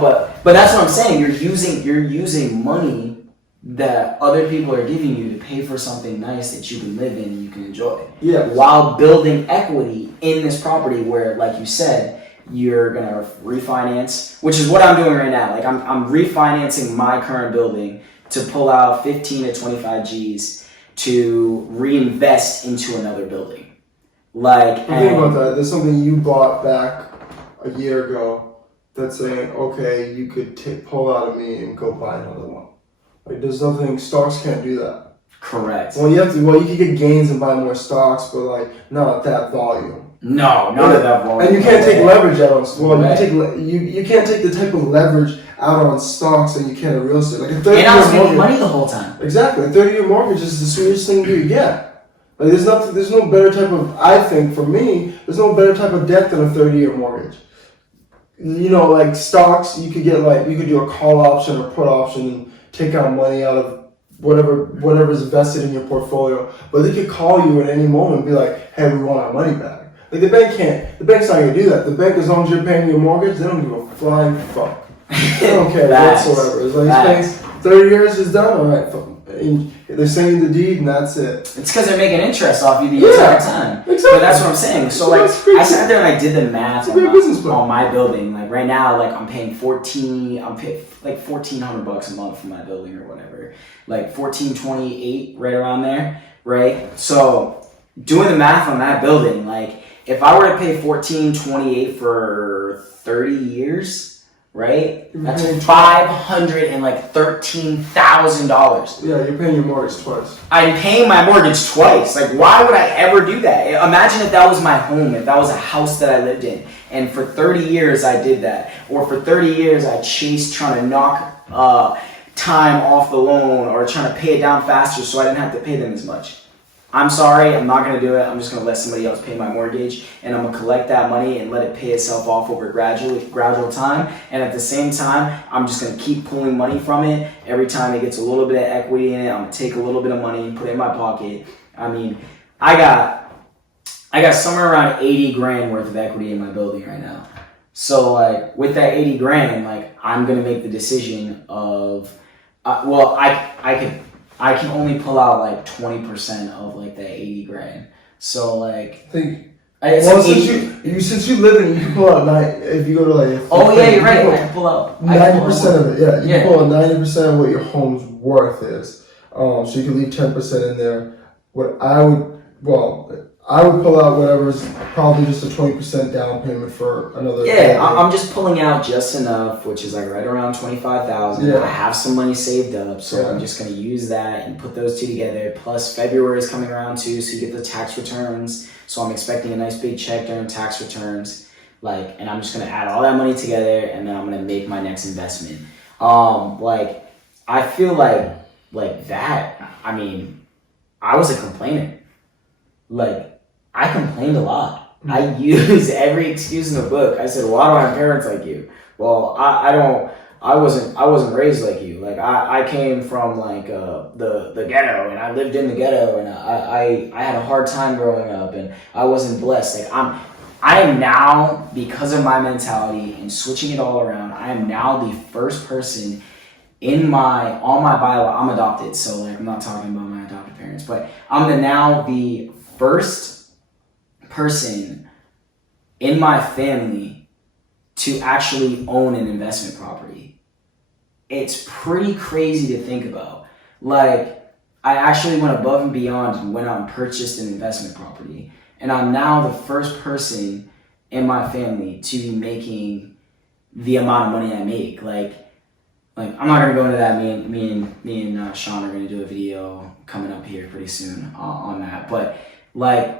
but but that's what I'm saying. You're using money that other people are giving you to pay for something nice that you can live in and you can enjoy. Yeah. While building equity in this property where, like you said, you're gonna refinance, which is what I'm doing right now. Like I'm refinancing my current building to pull out 15 to 25 G's to reinvest into another building. Like, think about that. There's something you bought back a year ago that's saying, okay, you could pull out of me and go buy another one. Like, there's nothing, stocks can't do that. Correct. Well, you can get gains and buy more stocks, but like, not at that volume. No, not at that volume. And you can't take leverage out on, you can't take the type of leverage out on stocks that you can in real estate. Like a 30-year and I was making mortgage, money the whole time. Exactly. A 30-year mortgage is the sweetest thing you get. Like, there's no better type of, I think, for me, there's no better type of debt than a 30-year mortgage. You know, like stocks, you could do a call option or put option and take out money out of whatever is invested in your portfolio. But they could call you at any moment and be like, hey, we want our money back. Like, the bank's not gonna do that. The bank, as long as you're paying your mortgage, they don't give a flying fuck. They don't care whatsoever. It's like, 30 years is done, all right. And they're sending the deed, and that's it. It's because they're making interest off you the entire time. Exactly. But that's what I'm saying. So like, I sat there and I did the math on my building. Like right now, like I'm paying like $1,400 a month for my building or whatever. Like $1,428 right around there, right? So doing the math on that building, like if I were to pay $1,428 for 30 years. Right? That's $513,000. Yeah, you're paying your mortgage twice. I'm paying my mortgage twice. Like, why would I ever do that? Imagine if that was my home, if that was a house that I lived in, and for 30 years I did that. Or for 30 years I chased trying to knock time off the loan or trying to pay it down faster so I didn't have to pay them as much. I'm sorry, I'm not going to do it. I'm just going to let somebody else pay my mortgage, and I'm going to collect that money and let it pay itself off over gradual time. And at the same time, I'm just going to keep pulling money from it. Every time it gets a little bit of equity in it, I'm going to take a little bit of money and put it in my pocket. I mean, I got I got somewhere around 80 grand worth of equity in my building right now. So like with that 80 grand, like I'm gonna make the decision of, I can only pull out like 20% of like that 80 grand. So like, since you live in, you can pull out if you go to like. Oh yeah, you're right. I can pull out 90% of it. Yeah, you can pull out 90% of what your home's worth is. So you can leave 10% in there. I would pull out whatever's probably just a 20% down payment for another. Yeah, I'm just pulling out just enough, which is like right around 25,000. Yeah. I have some money saved up, so I'm just gonna use that and put those two together. Plus February is coming around too, so you get the tax returns. So I'm expecting a nice big check during tax returns. Like, and I'm just gonna add all that money together, and then I'm gonna make my next investment. Like, I feel like that. I mean, I was a complainer. Like, I complained a lot. I used every excuse in the book. I said, "Why do I have parents like you?" Well, I wasn't raised like you. Like I came from like the ghetto, and I lived in the ghetto, and I had a hard time growing up, and I wasn't blessed. Like I am now, because of my mentality and switching it all around, I am now the first person on my bio. I'm adopted, so like I'm not talking about my adopted parents, but I'm now the first person in my family to actually own an investment property. It's pretty crazy to think about. Like, I actually went above and beyond and went out and purchased an investment property. And I'm now the first person in my family to be making the amount of money I make. Like I'm not gonna go into that. Me and Sean are gonna do a video coming up here pretty soon on that. But like,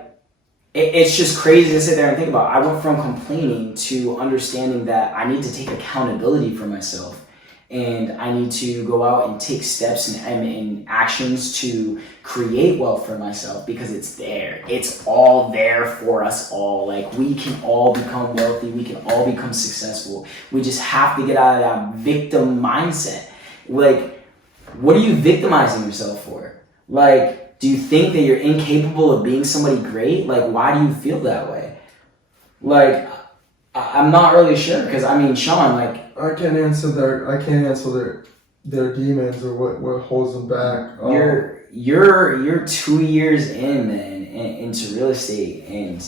it's just crazy to sit there and think about. I went from complaining to understanding that I need to take accountability for myself, and I need to go out and take steps and actions to create wealth for myself, because it's there. It's all there for us all. Like, we can all become wealthy. We can all become successful. We just have to get out of that victim mindset. Like, what are you victimizing yourself for? Like, do you think that you're incapable of being somebody great? Like, why do you feel that way? Like, I'm not really sure, because I mean, Sean, like, I can't answer their demons or what holds them back. You're 2 years in, man, into real estate, and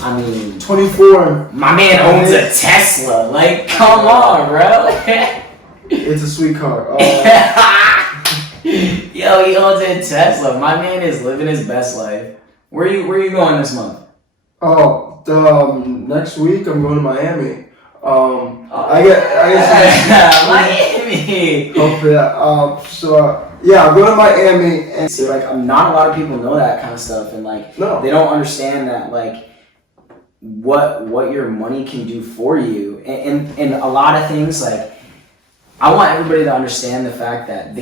I mean, 24. My man owns a Tesla. Like, come on, bro. It's a sweet car. Yo, he owns a Tesla. My man is living his best life. Where are you going this month? Next week I'm going to Miami. I guess Miami. Hopefully, I'm going to Miami, and see, like, not a lot of people know that kind of stuff, and like, they don't understand that, like, what your money can do for you, and a lot of things. Like, I want everybody to understand the fact that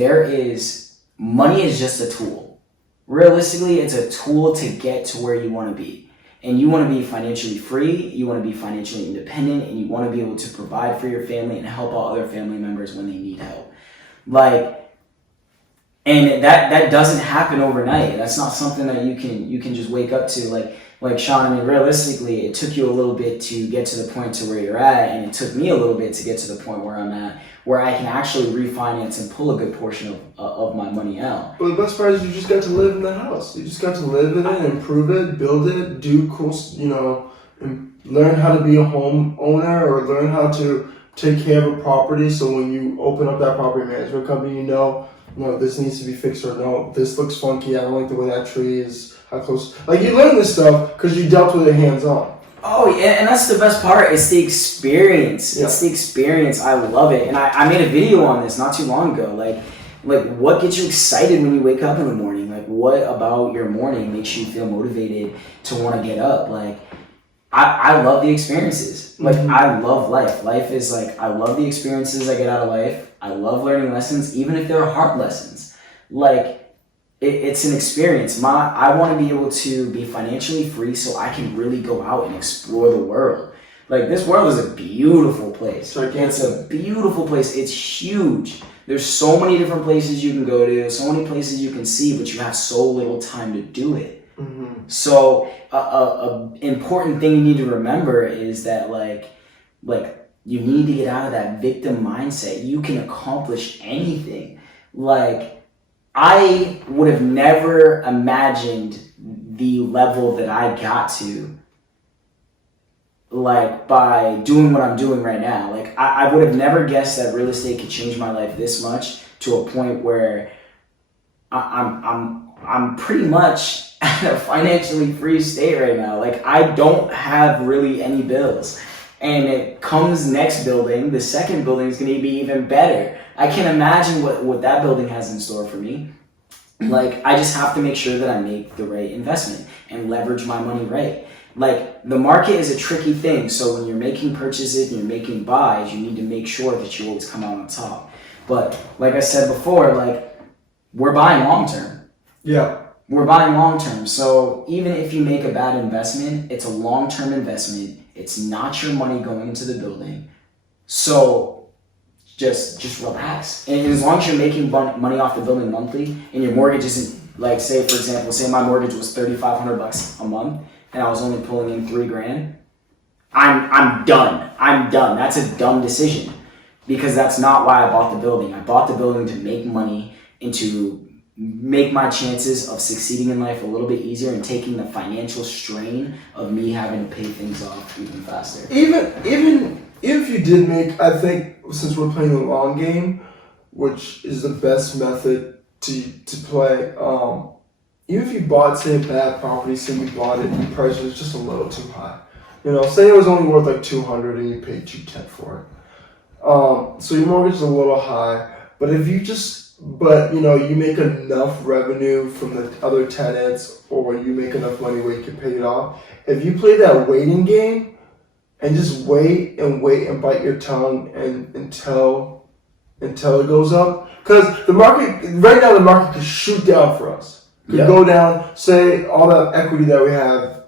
money is just a tool. Realistically, it's a tool to get to where you want to be. And you want to be financially free, you want to be financially independent, and you want to be able to provide for your family and help out other family members when they need help. Like, and that doesn't happen overnight. That's not something that you can just wake up to. Like Sean, I mean, realistically, it took you a little bit to get to the point to where you're at, and it took me a little bit to get to the point where I'm at, where I can actually refinance and pull a good portion of my money out. Well, the best part is you just got to live in the house. You just got to live in it, improve it, build it, do cool, and learn how to be a homeowner, or learn how to take care of a property. So when you open up that property management company, no, this needs to be fixed, or no, this looks funky. I don't like the way that tree is. How close? Like, you learn this stuff because you dealt with it hands-on. Oh, yeah, and that's the best part. It's the experience. Yeah. It's the experience. I love it. And I made a video on this not too long ago. Like, what gets you excited when you wake up in the morning? Like, what about your morning makes you feel motivated to want to get up? Like, I love the experiences. Like, I love life. Life is like, I love the experiences I get out of life. I love learning lessons, even if they're hard lessons. Like, it's an experience. I want to be able to be financially free so I can really go out and explore the world. Like, this world is a beautiful place. It's a beautiful place. It's huge. There's so many different places you can go to, so many places you can see, but you have so little time to do it. Mm-hmm. So a important thing you need to remember is that like you need to get out of that victim mindset. You can accomplish anything. Like I would have never imagined the level that I got to, like by doing what I'm doing right now. Like I would have never guessed that real estate could change my life this much, to a point where I'm pretty much at a financially free state right now. Like I don't have really any bills. And it comes next building, the second building is going to be even better. I can't imagine what that building has in store for me. Like I just have to make sure that I make the right investment and leverage my money right. Like the market is a tricky thing. So when you're making purchases and you're making buys, you need to make sure that you always come out on top. But like I said before, like we're buying long term. Yeah. We're buying long term. So even if you make a bad investment, it's a long term investment. It's not your money going into the building. So just relax. And as long as you're making money off the building monthly, and your mortgage isn't, like, say for example, say my mortgage was $3,500 a month, and I was only pulling in $3,000, I'm done. I'm done. That's a dumb decision, because that's not why I bought the building. I bought the building to make money and to make my chances of succeeding in life a little bit easier, and taking the financial strain of me having to pay things off even faster. Even if you did make, I think since we're playing the long game, which is the best method to play, even if you bought, say, a bad property, say you bought it and the price was just a little too high. You know, say it was only worth like $200 and you paid $210 for it. So your mortgage is a little high, but if you you know, you make enough revenue from the other tenants, or you make enough money where you can pay it off. If you play that waiting game and just wait and bite your tongue until it goes up, because the market right now, the market could shoot down for us. Could go down. Say all that equity that we have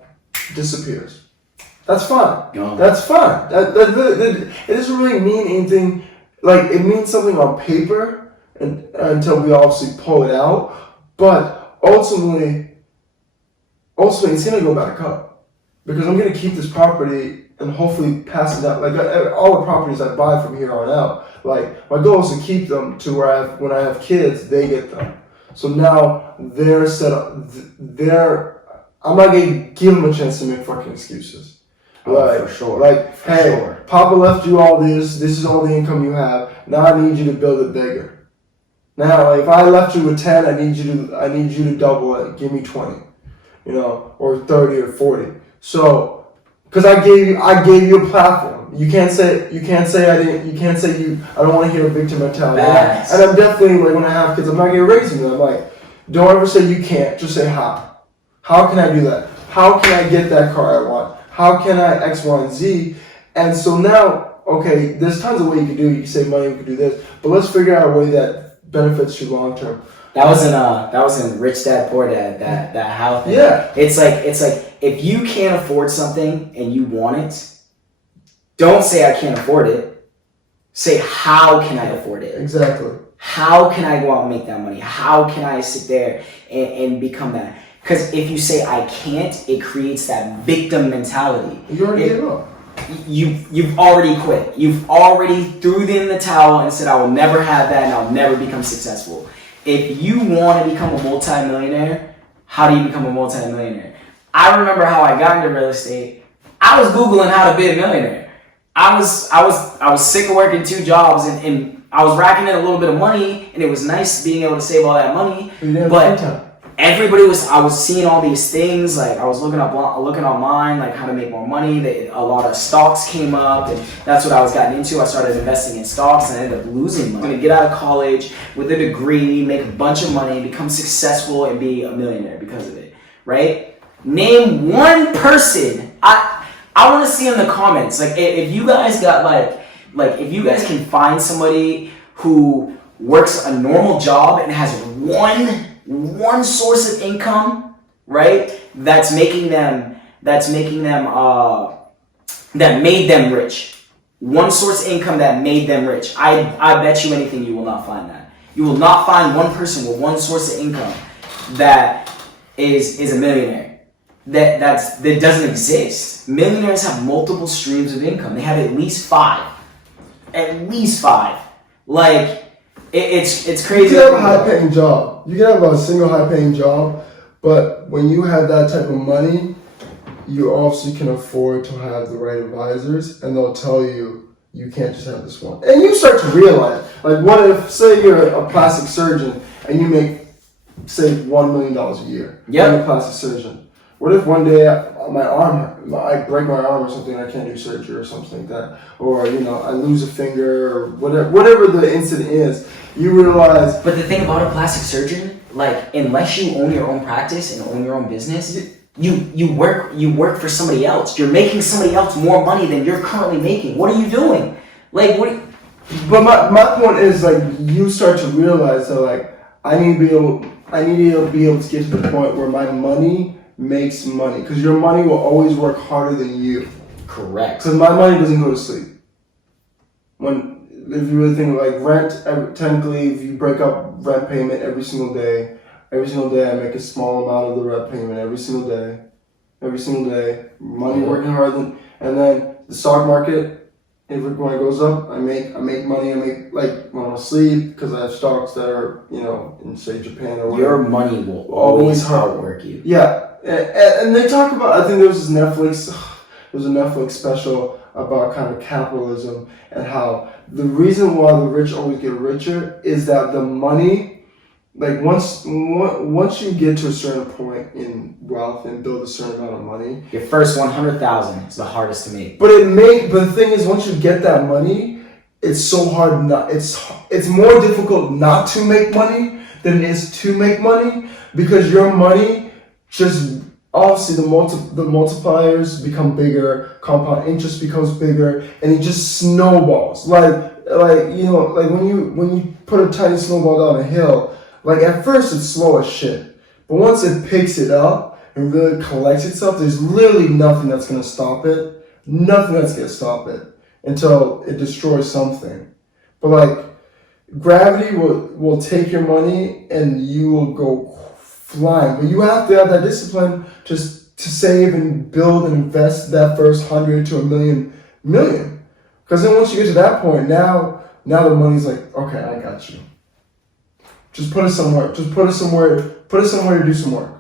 disappears. That's fine. That's fine. That it doesn't really mean anything. Like, it means something on paper, and until we obviously pull it out, but ultimately it's gonna go back up, because I'm gonna keep this property and hopefully pass it out. Like all the properties I buy from here on out, like my goal is to keep them to where when I have kids, they get them. So now they're set up. I'm not gonna give them a chance to make fucking excuses. For sure. Like, hey, Papa left you all this. This is all the income you have. Now I need you to build it bigger. Now, like, if I left you with 10, I need you to double it. Give me 20, you know, or 30 or 40. So, because I gave you a platform. You can't say I didn't. You can't say you. I don't want to hear a victim mentality. And I'm definitely, like, when I have kids, I'm not gonna raise them. I'm like, don't ever say you can't. Just say how. How can I do that? How can I get that car I want? How can I X, Y, and Z? And so now, okay, there's tons of ways you can do. You can save money. You can do this, but let's figure out a way that benefits you long term. That was in Rich Dad Poor Dad, that how thing. Yeah. It's like if you can't afford something and you want it, don't say I can't afford it. Say, how can I afford it? Exactly. How can I go out and make that money? How can I sit there and become that? Because if you say I can't, it creates that victim mentality. You already gave up. You've already quit. You've already threw in the towel and said, I will never have that and I'll never become successful. If you want to become a multi-millionaire, how do you become a multi-millionaire? I remember how I got into real estate. I was Googling how to be a millionaire. I was sick of working 2 jobs, and I was racking in a little bit of money, and it was nice being able to save all that money. But I was seeing all these things, like I was looking online, like how to make more money. A lot of stocks came up, and that's what I was getting into. I started investing in stocks, and I ended up losing money. I'm gonna get out of college with a degree, make a bunch of money, become successful, and be a millionaire because of it, right? Name one person. I want to see in the comments, like, if you guys got like if you guys can find somebody who works a normal job and has one source of income, right? That made them rich. One source of income that made them rich. I bet you anything you will not find that. You will not find one person with one source of income that is a millionaire. That doesn't exist. Millionaires have multiple streams of income. They have at least five. At least five. Like, it's crazy. You can have a high-paying job. You can have a single high-paying job, but when you have that type of money, you obviously can afford to have the right advisors, and they'll tell you, you can't just have this one. And you start to realize, like, what if, say you're a plastic surgeon, and you make, say, $1 million a year. Yeah. You're a plastic surgeon. What if one day I break my arm or something, and I can't do surgery or something like that, or I lose a finger or whatever the incident is. You realize. But the thing about a plastic surgeon, like, unless you own your own practice and own your own business, you work for somebody else. You're making somebody else more money than you're currently making. What are you doing? Like, what? But my point is, like, you start to realize that, like, I need to be able to get to the point where my money makes money, because your money will always work harder than you. Correct. Because my money doesn't go to sleep. If you really think, like, rent, technically, if you break up rent payment every single day I make a small amount of the rent payment every single day, money working hard, and then the stock market, when it goes up, I make money. I make, like, when I'm asleep, because I have stocks that are, in, say, Japan or whatever. Your money will always outwork you. Yeah. And they talk about, I think there was a Netflix special about kind of capitalism, and how the reason why the rich always get richer is that the money, like, once you get to a certain point in wealth and build a certain amount of money, your first 100,000 is the hardest to make. But the thing is, once you get that money, it's so hard it's more difficult not to make money than it is to make money, because your money just, obviously, the multipliers become bigger, compound interest becomes bigger, and it just snowballs. Like when you put a tiny snowball down a hill, like, at first it's slow as shit, but once it picks it up and really collects itself, there's literally nothing that's gonna stop it. Nothing that's gonna stop it until it destroys something. But, like, gravity will take your money and you will go flying. But you have to have that discipline just to save and build and invest that first 100 to a million. Because then once you get to that point, now the money's like, okay, I got you. Just put it somewhere. Put it somewhere to do some work.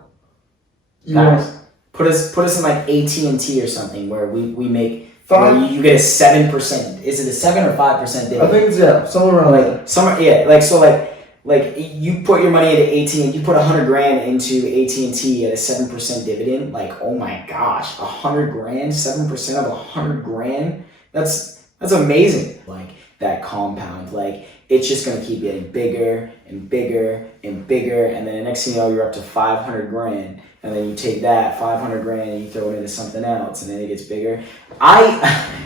Put us in, like, AT&T or something, where we make. Where you get a 7%. Is it a 7 or 5% dividend? I think it's somewhere around there. Like you put your money into AT&T, you put $100,000 into AT&T at a 7% dividend. Like, oh my gosh, $100,000, 7% of $100,000. That's amazing. Like, that compound, like, it's just gonna keep getting bigger and bigger and bigger, and then the next thing you know, you're up to $500,000, and then you take that $500,000 and you throw it into something else, and then it gets bigger. I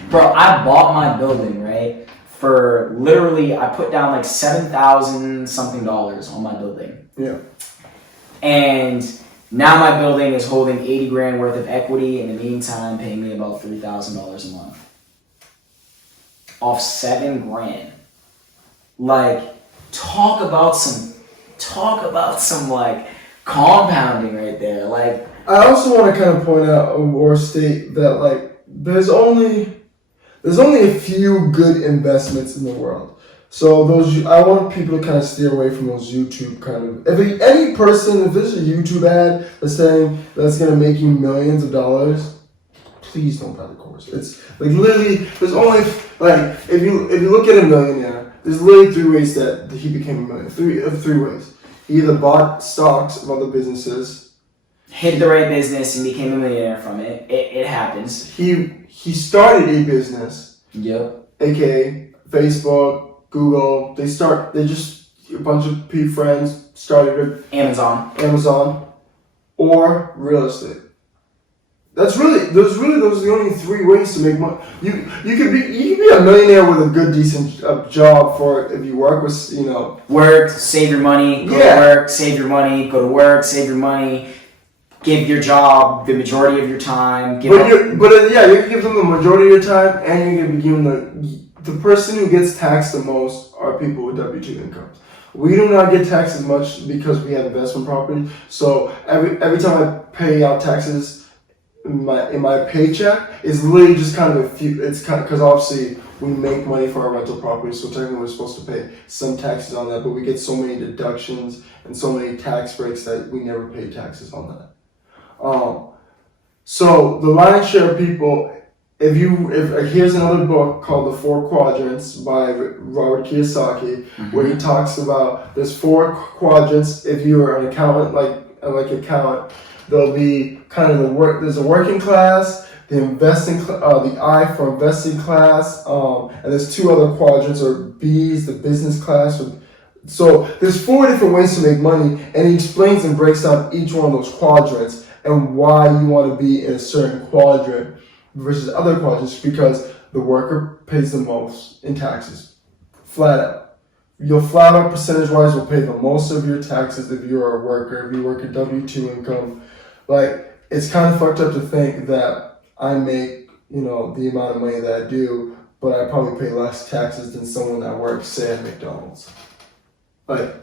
bought my building, right? For literally, I put down like $7,000 something on my building. Yeah. And now my building is holding $80,000 worth of equity. In the meantime, paying me about $3,000 a month off $7,000. Like, talk about some like compounding right there. Like, I also want to kind of point out or state that, like, there's only a few good investments in the world. So I want people to kind of steer away from those YouTube kind of. If there's a YouTube ad that's saying that's gonna make you millions of dollars, please don't buy the course. It's like, literally, there's only, like, if you look at a millionaire, there's literally 3 ways that he became a millionaire. Three ways. He either bought stocks of other businesses, hit the right business and became a millionaire from it. It happens. He started a business. Yep. AKA Facebook, Google. They just, a bunch of friends started Amazon, or real estate. Those are the only 3 ways to make money. You could be a millionaire with a good, decent job for if you work with, work, save your money, go to work, save your money, go to work, save your money, give your job the majority of your time. You can give them the majority of your time, and you're gonna be given the person who gets taxed the most are people with W-2 incomes. We do not get taxed as much because we have investment property. So every time I pay out taxes in my paycheck, it's literally just kind of a few. It's kind of because obviously we make money for our rental property, so technically we're supposed to pay some taxes on that. But we get so many deductions and so many tax breaks that we never pay taxes on that. So the lion's share of people. If here's another book called The Four Quadrants by Robert Kiyosaki, where he talks about there's 4 quadrants. If you're an accountant, like accountant, there'll be kind of there's a working class, the investing, the I for investing class, and there's 2 other quadrants or B's, the business class. So there's 4 different ways to make money, and he explains and breaks down each one of those quadrants and why you want to be in a certain quadrant versus other quadrants, because the worker pays the most in taxes, flat out. You'll flat out percentage-wise will pay the most of your taxes if you're a worker, if you work a W-2 income. Like, it's kind of fucked up to think that I make, the amount of money that I do, but I probably pay less taxes than someone that works, say, at McDonald's. Like,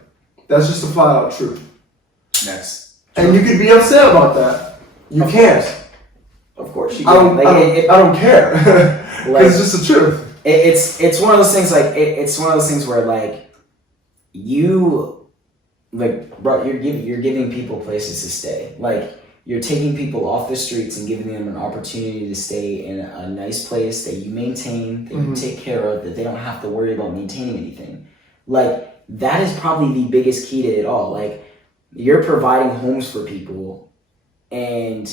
that's just the flat out truth. That's and you could be upset about that. You can't. Of course you can. I don't care. It's just the truth. It's one of those things it's one of those things where bro, you're giving people places to stay. You're taking people off the streets and giving them an opportunity to stay in a nice place that you maintain, that you take care of, that they don't have to worry about maintaining anything. That is probably the biggest key to it all. You're providing homes for people, and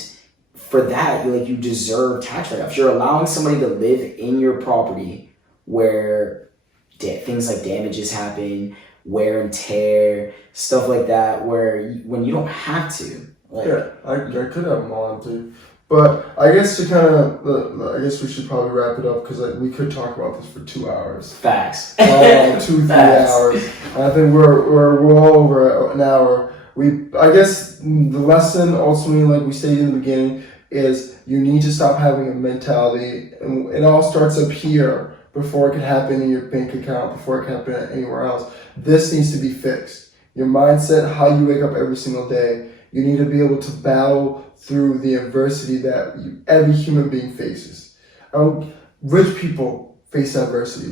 for that, you deserve tax write-offs. You're allowing somebody to live in your property where things like damages happen, wear and tear, stuff like that, when you don't have to. I could have them on too. But I guess I guess we should probably wrap it up, because we could talk about this for 2 hours. Facts. 2-3 hours. And I think we're well over an hour. I guess the lesson ultimately, like we stated in the beginning, is you need to stop having a mentality, and it all starts up here before it can happen in your bank account, before it can happen anywhere else. This needs to be fixed. Your mindset, how you wake up every single day. You need to be able to battle through the adversity that every human being faces. Rich people face adversity.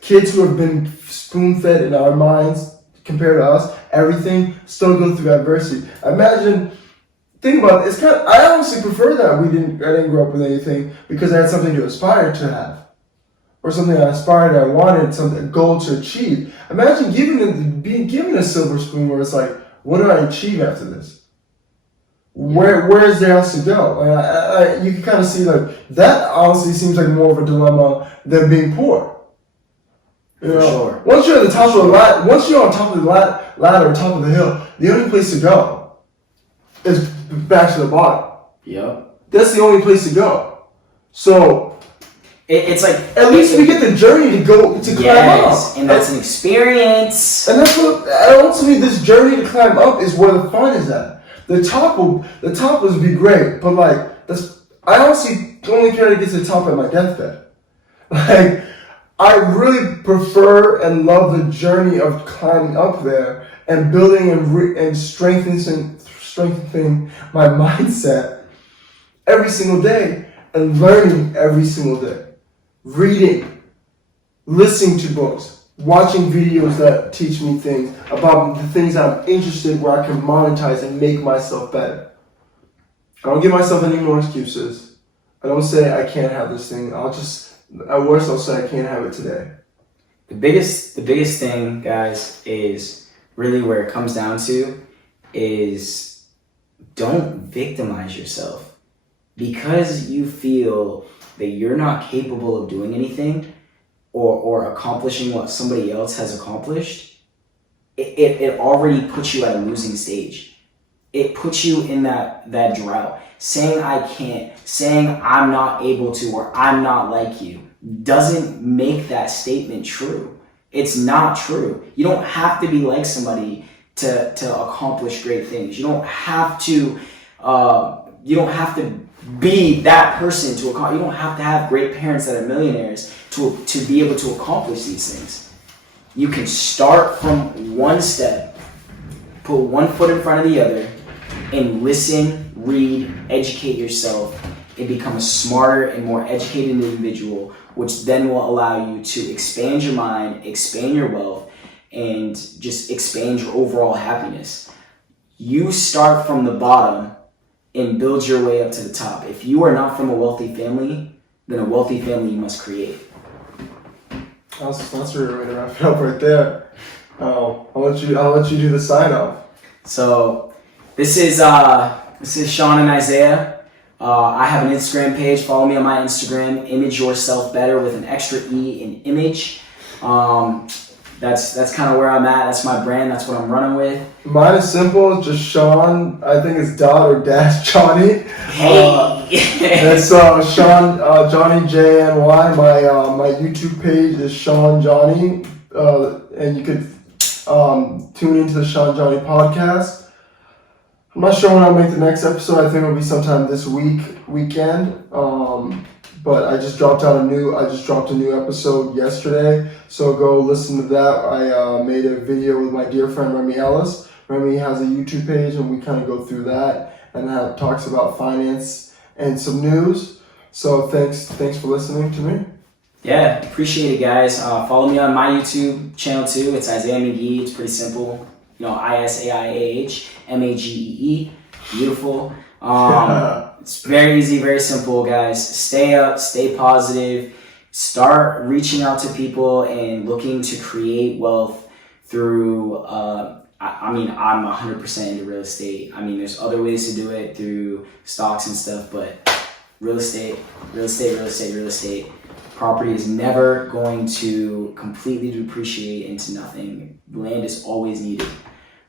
Kids who have been spoon-fed in our minds compared to us, everything, still go through adversity. Think about it. I honestly prefer that I didn't grow up with anything, because I had something to aspire to have, or something I aspired to, I wanted, a goal to achieve. Imagine being given a silver spoon where it's like, what do I achieve after this? Where is there else to go? You can kind of see that honestly seems like more of a dilemma than being poor. Sure. Once you're at the top of the ladder, once you're on top of the ladder, top of the hill, the only place to go is back to the bottom. Yep. That's the only place to go. So it's at least we get the journey to climb up, and that's an experience. And that's what ultimately this journey to climb up is where the fun is at. The top will be great, but I honestly only care to get to the top at my deathbed. I really prefer and love the journey of climbing up there and building and strengthening my mindset every single day, and learning every single day. Reading, listening to books, watching videos that teach me things about the things I'm interested in, where I can monetize and make myself better. I don't give myself any more excuses. I don't say I can't have this thing. At worst, I'll say I can't have it today. The biggest thing, guys, is really where it comes down to is don't victimize yourself. Because you feel that you're not capable of doing anything or accomplishing what somebody else has accomplished, it already puts you at a losing stage. It puts you in that drought. Saying I can't, saying I'm not able to, or I'm not like you, doesn't make that statement true. It's not true. You don't have to be like somebody to accomplish great things. You don't have to be that person to accomplish. You don't have to have great parents that are millionaires to be able to accomplish these things. You can start from one step, put one foot in front of the other, and listen, read, educate yourself, and become a smarter and more educated individual, which then will allow you to expand your mind, expand your wealth, and just expand your overall happiness. You start from the bottom and build your way up to the top. If you are not from a wealthy family, then a wealthy family you must create. That's a really way to wrap it up right there. I'll let you do the sign off. So this is Sean and Isaiah. I have an Instagram page. Follow me on my Instagram, Image Yourself Better with an extra E in image. That's kind of where I'm at. That's my brand. That's what I'm running with. Mine is simple. It's just Sean. I think it's dot or dash Jany. Hey. It's Sean Jany Jany. My YouTube page is Sean Jany, and you could tune into the Sean Jany podcast. I'm not sure when I'll make the next episode. I think it'll be sometime this weekend. But I just dropped a new episode yesterday, so go listen to that. I made a video with my dear friend Remy Ellis. Remy has a YouTube page, and we kind of go through that and talks about finance and some news. So thanks for listening to me. Yeah, appreciate it, guys. Follow me on my YouTube channel too. It's Isaiah McGee. It's pretty simple. ISAIAH MAGEE. Beautiful. It's very easy, very simple, guys. Stay up, stay positive. Start reaching out to people and looking to create wealth through. I'm 100% into real estate. There's other ways to do it through stocks and stuff, but real estate. Property is never going to completely depreciate into nothing. Land is always needed.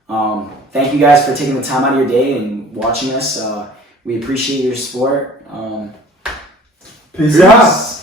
Thank you guys for taking the time out of your day and watching us. We appreciate your support. Peace out.